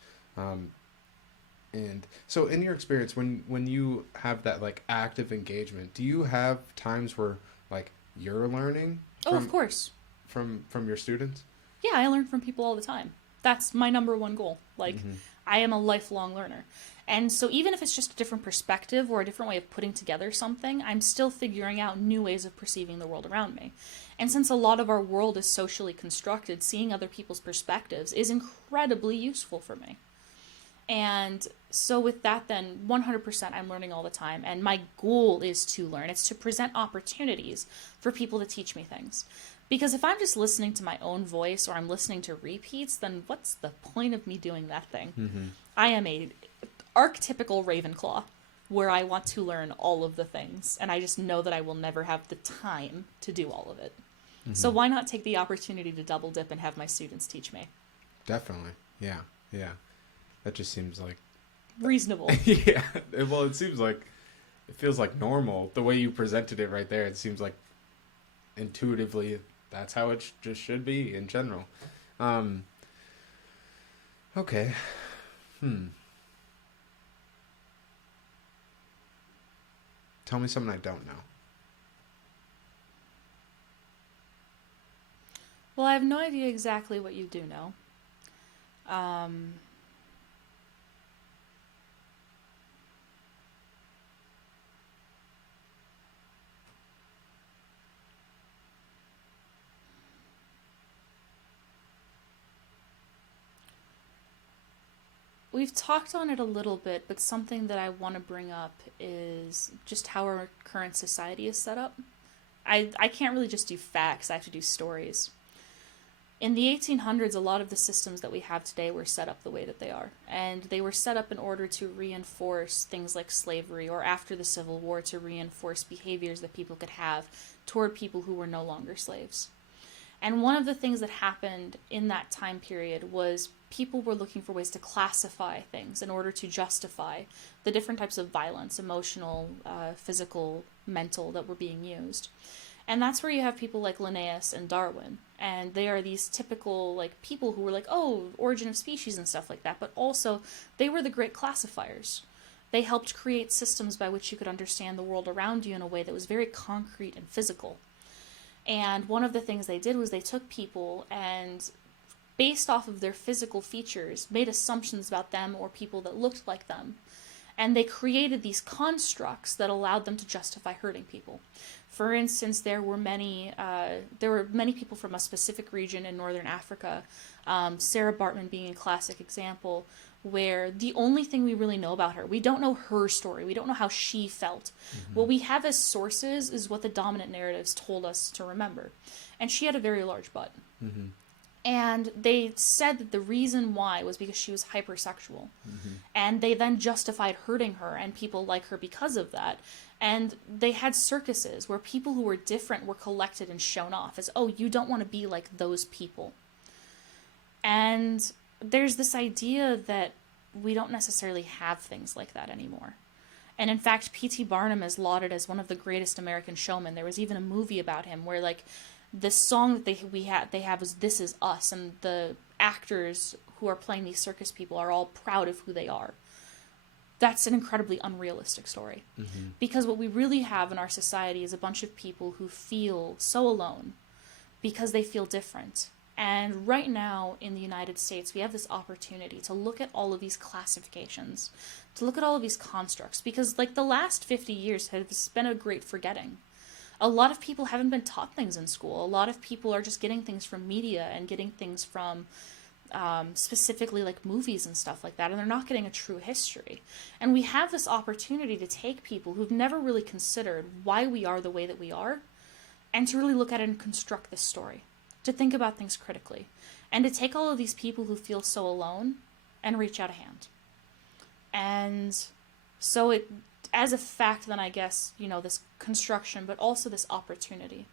And so in your experience, when you have that like active engagement, do you have times where like you're learning Of course. from your students? Yeah, I learn from people all the time. That's my number one goal. Like, I am a lifelong learner. And so even if it's just a different perspective or a different way of putting together something, I'm still figuring out new ways of perceiving the world around me. And since a lot of our world is socially constructed, seeing other people's perspectives is incredibly useful for me. And so with that, then 100% I'm learning all the time. And my goal is to learn. It's to present opportunities for people to teach me things. Because if I'm just listening to my own voice or I'm listening to repeats, then what's the point of me doing that thing? I am a archetypical Ravenclaw, where I want to learn all of the things, and I just know that I will never have the time to do all of it. So why not take the opportunity to double dip and have my students teach me? Definitely. Yeah. That just seems like reasonable. Yeah. Well, it feels like normal. The way you presented it right there, it seems like intuitively that's how it just should be in general. Okay. Tell me something I don't know. Well, I have no idea exactly what you do know. We've talked on it a little bit, but something that I want to bring up is just how our current society is set up. I can't really just do facts, I have to do stories. In the 1800s, a lot of the systems that we have today were set up the way that they are. And they were set up in order to reinforce things like slavery, or after the Civil War, to reinforce behaviors that people could have toward people who were no longer slaves. And one of the things that happened in that time period was people were looking for ways to classify things in order to justify the different types of violence, emotional, physical, mental, that were being used. And that's where you have people like Linnaeus and Darwin. And they are these typical like people who were like, oh, origin of species and stuff like that. But also, they were the great classifiers. They helped create systems by which you could understand the world around you in a way that was very concrete and physical. And one of the things they did was they took people and, based off of their physical features, made assumptions about them or people that looked like them. And they created these constructs that allowed them to justify hurting people. For instance, there were many people from a specific region in northern Africa, Sarah Bartmann being a classic example, where the only thing we really know about her, we don't know her story, we don't know how she felt. Mm-hmm. What we have as sources is what the dominant narratives told us to remember. And she had a very large butt. Mm-hmm. And they said that the reason why was because she was hypersexual. Mm-hmm. And they then justified hurting her and people like her because of that. And they had circuses where people who were different were collected and shown off as, oh, you don't want to be like those people. And there's this idea that we don't necessarily have things like that anymore. And in fact, P.T. Barnum is lauded as one of the greatest American showmen. There was even a movie about him where, like, the song that they have is "This Is Us," and the actors who are playing these circus people are all proud of who they are. That's an incredibly unrealistic story. Mm-hmm. Because what we really have in our society is a bunch of people who feel so alone because they feel different. And right now in the United States, we have this opportunity to look at all of these classifications, to look at all of these constructs, because like the last 50 years has been a great forgetting. A lot of people haven't been taught things in school. A lot of people are just getting things from media and getting things from specifically like movies and stuff like that, and they're not getting a true history. And we have this opportunity to take people who've never really considered why we are the way that we are, and to really look at it and construct this story, to think about things critically, and to take all of these people who feel so alone and reach out a hand. And so it, as a fact, then I guess, you know, this construction, but also this opportunity,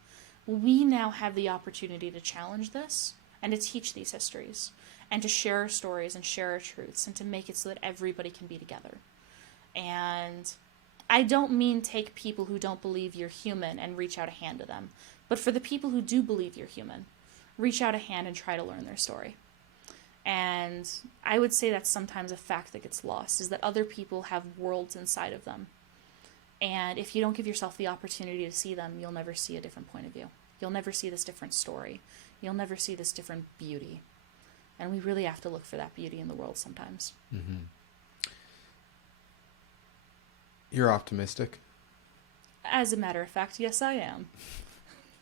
we now have the opportunity to challenge this and to teach these histories and to share our stories and share our truths and to make it so that everybody can be together. And I don't mean take people who don't believe you're human and reach out a hand to them, but for the people who do believe you're human, reach out a hand and try to learn their story. And I would say that's sometimes a fact that gets lost, is that other people have worlds inside of them. And if you don't give yourself the opportunity to see them, you'll never see a different point of view. You'll never see this different story. You'll never see this different beauty. And we really have to look for that beauty in the world sometimes. Mm-hmm. You're optimistic. As a matter of fact, yes, I am.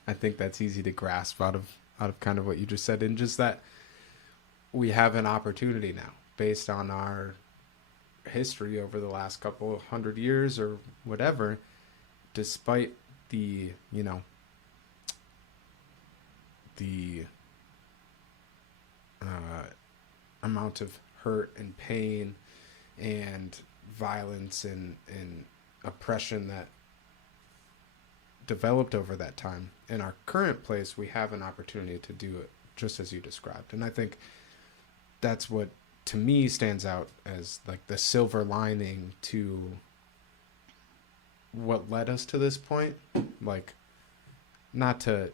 I think that's easy to grasp out of kind of what you just said, and just that we have an opportunity now based on our history over the last couple of 100 years or whatever, despite the, you know, the amount of hurt and pain and violence and oppression that developed over that time. In our current place, we have an opportunity to do it just as you described. And I think that's what, to me, stands out as like the silver lining to what led us to this point. Like, not to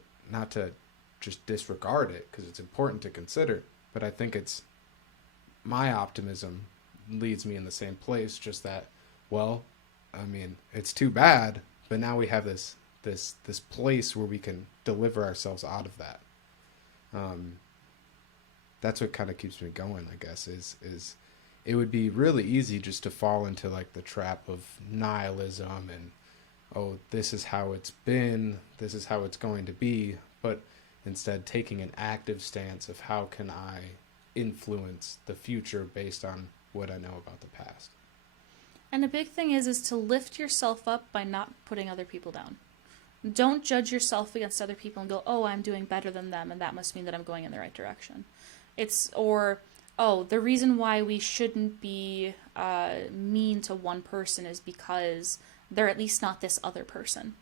just disregard it, because it's important to consider, but I think it's, my optimism leads me in the same place, just that, well, I mean, it's too bad, but now we have this place where we can deliver ourselves out of that. That's what kind of keeps me going, I guess, is it would be really easy just to fall into like the trap of nihilism and, oh, this is how it's been, this is how it's going to be, but instead taking an active stance of how can I influence the future based on what I know about the past. And a big thing is to lift yourself up by not putting other people down. Don't judge yourself against other people and go, oh, I'm doing better than them, and that must mean that I'm going in the right direction. The reason why we shouldn't be mean to one person is because they're at least not this other person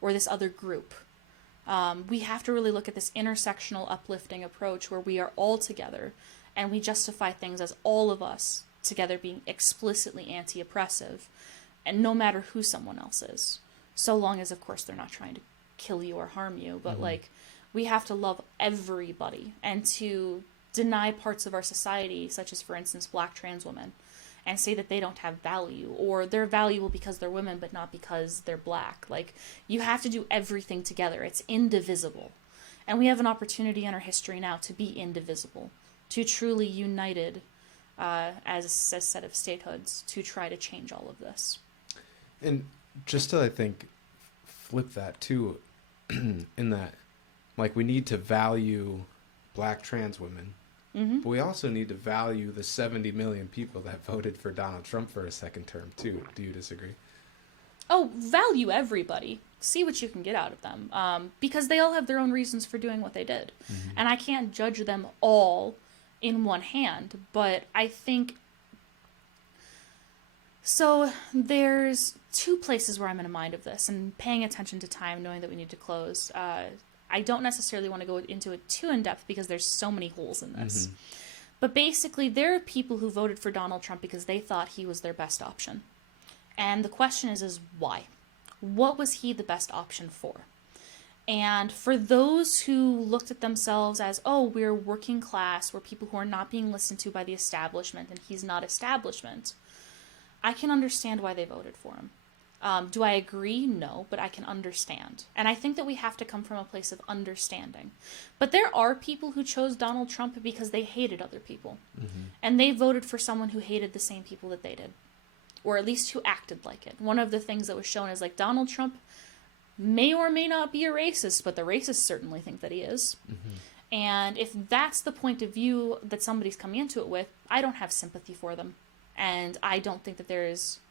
or this other group. We have to really look at this intersectional uplifting approach where we are all together and we justify things as all of us together being explicitly anti-oppressive, and no matter who someone else is. So long as, of course, they're not trying to kill you or harm you. But, we have to love everybody. And to deny parts of our society, such as, for instance, black trans women, and say that they don't have value, or they're valuable because they're women, but not because they're black. You have to do everything together. It's indivisible. And we have an opportunity in our history now to be indivisible, to truly united as a set of statehoods to try to change all of this. And just to, I think, flip that too, in that, we need to value black trans women, but we also need to value the 70 million people that voted for Donald Trump for a second term too. Do you disagree? Oh, value everybody. See what you can get out of them, because they all have their own reasons for doing what they did. And I can't judge them all in one hand, but I think... So there's two places where I'm in a mind of this, and paying attention to time, knowing that we need to close. I don't necessarily want to go into it too in depth because there's so many holes in this. But basically, there are people who voted for Donald Trump because they thought he was their best option. And the question is why? What was he the best option for? And for those who looked at themselves as, oh, we're working class, we're people who are not being listened to by the establishment, and he's not establishment, I can understand why they voted for him. Do I agree? No, but I can understand. And I think that we have to come from a place of understanding. But there are people who chose Donald Trump because they hated other people. And they voted for someone who hated the same people that they did. Or at least who acted like it. One of the things that was shown is Donald Trump may or may not be a racist, but the racists certainly think that he is. And if that's the point of view that somebody's coming into it with, I don't have sympathy for them. And I don't think that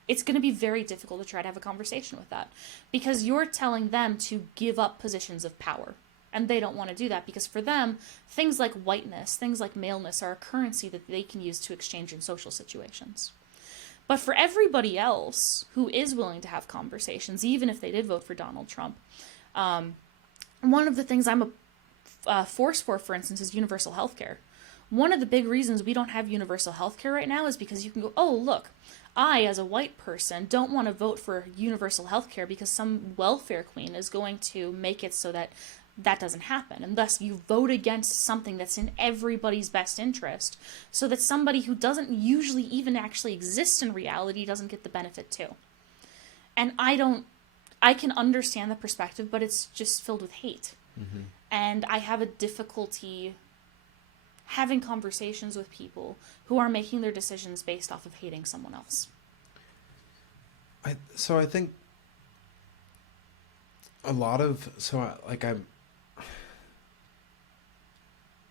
it's going to be very difficult to try to have a conversation with that. Because you're telling them to give up positions of power. And they don't want to do that because for them, things like whiteness, things like maleness are a currency that they can use to exchange in social situations. But for everybody else who is willing to have conversations, even if they did vote for Donald Trump, one of the things I'm a force for instance, is universal health care. One of the big reasons we don't have universal health care right now is because you can go, oh, look, I, as a white person, don't want to vote for universal health care because some welfare queen is going to make it so that that doesn't happen. And thus you vote against something that's in everybody's best interest so that somebody who doesn't usually even actually exist in reality doesn't get the benefit too. And I can understand the perspective, but it's just filled with hate. And I have a difficulty having conversations with people who are making their decisions based off of hating someone else. I think a lot of,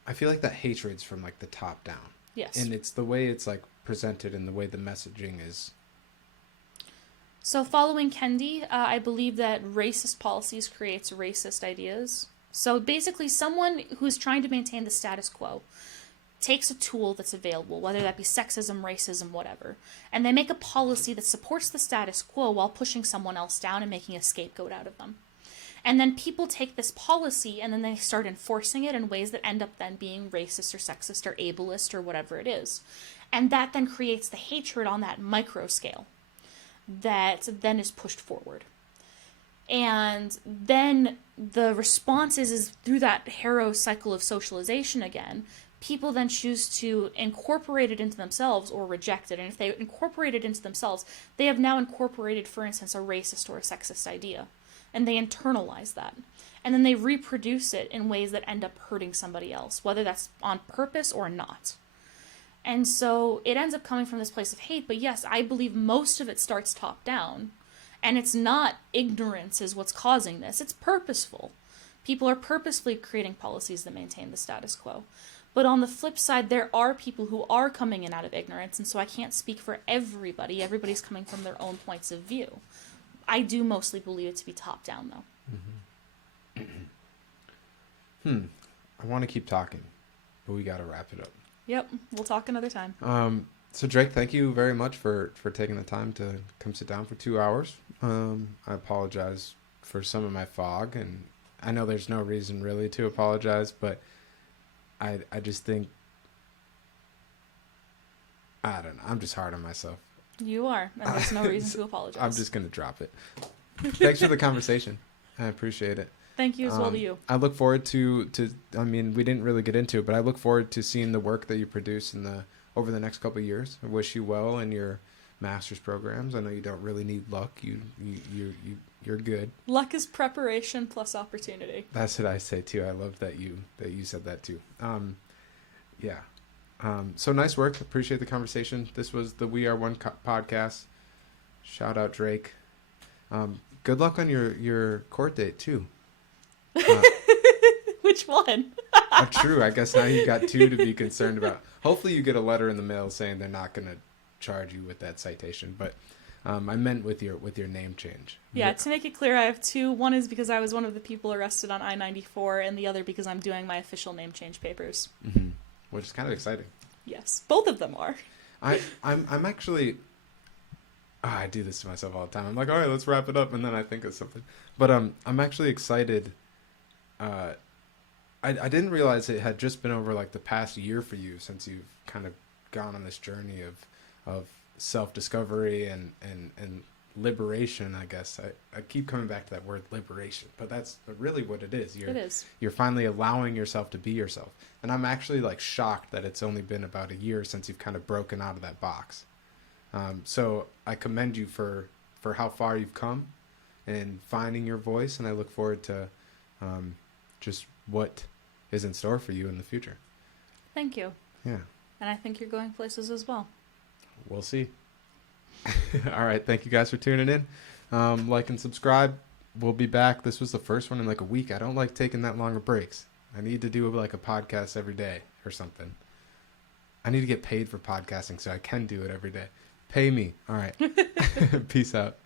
I feel like that hatred's from the top down. Yes. And it's the way it's presented and the way the messaging is. So following Kendi, I believe that racist policies creates racist ideas. So basically someone who's trying to maintain the status quo takes a tool that's available, whether that be sexism, racism, whatever, and they make a policy that supports the status quo while pushing someone else down and making a scapegoat out of them. And then people take this policy and then they start enforcing it in ways that end up then being racist or sexist or ableist or whatever it is. And that then creates the hatred on that micro scale that then is pushed forward. And then the response is through that harrow cycle of socialization again, people then choose to incorporate it into themselves or reject it. And if they incorporate it into themselves, they have now incorporated, for instance, a racist or a sexist idea. And they internalize that. And then they reproduce it in ways that end up hurting somebody else, whether that's on purpose or not. And so it ends up coming from this place of hate. But yes, I believe most of it starts top down. And it's not ignorance is what's causing this. It's purposeful. People are purposefully creating policies that maintain the status quo. But on the flip side, there are people who are coming in out of ignorance. And so I can't speak for everybody. Everybody's coming from their own points of view. I do mostly believe it to be top down, though. I want to keep talking, but we got to wrap it up. Yep, we'll talk another time. So Drake, thank you very much for taking the time to come sit down for 2 hours. I apologize for some of my fog, and I know there's no reason really to apologize, but I just think, I don't know, I'm just hard on myself. You are, and there's no reason to apologize. I'm just going to drop it. Thanks for the conversation. I appreciate it. Thank you as well to you. I look forward to, I mean, we didn't really get into it, but I look forward to seeing the work that you produce over the next couple of years. I wish you well in your master's programs. I know you don't really need luck. You're good. Luck is preparation plus opportunity. That's what I say too. I love that you said that too. Yeah. So nice work. Appreciate the conversation. This was the We Are One podcast. Shout out Drake. Good luck on your court date too. Which one? True. I guess now you got two to be concerned about. Hopefully you get a letter in the mail saying they're not going to charge you with that citation. But I meant with your name change. Yeah, to make it clear, I have two. One is because I was one of the people arrested on I-94, and the other because I'm doing my official name change papers. Mm-hmm. Which is kind of exciting. Yes, both of them are. I'm actually... Oh, I do this to myself all the time. I'm like, all right, let's wrap it up, and then I think of something. But I'm actually excited. I didn't realize it had just been over like the past year for you since you've kind of gone on this journey of self-discovery and liberation, I guess. I keep coming back to that word liberation, but that's really what it is. It is. You're finally allowing yourself to be yourself. And I'm actually like shocked that it's only been about a year since you've kind of broken out of that box. So I commend you for how far you've come and finding your voice, and I look forward to just what is in store for you in the future. Thank you. Yeah. And I think you're going places as well. We'll see. All right. Thank you guys for tuning in. Like and subscribe. We'll be back. This was the first one in like a week. I don't like taking that long of breaks. I need to do like a podcast every day or something. I need to get paid for podcasting so I can do it every day. Pay me. All right. Peace out.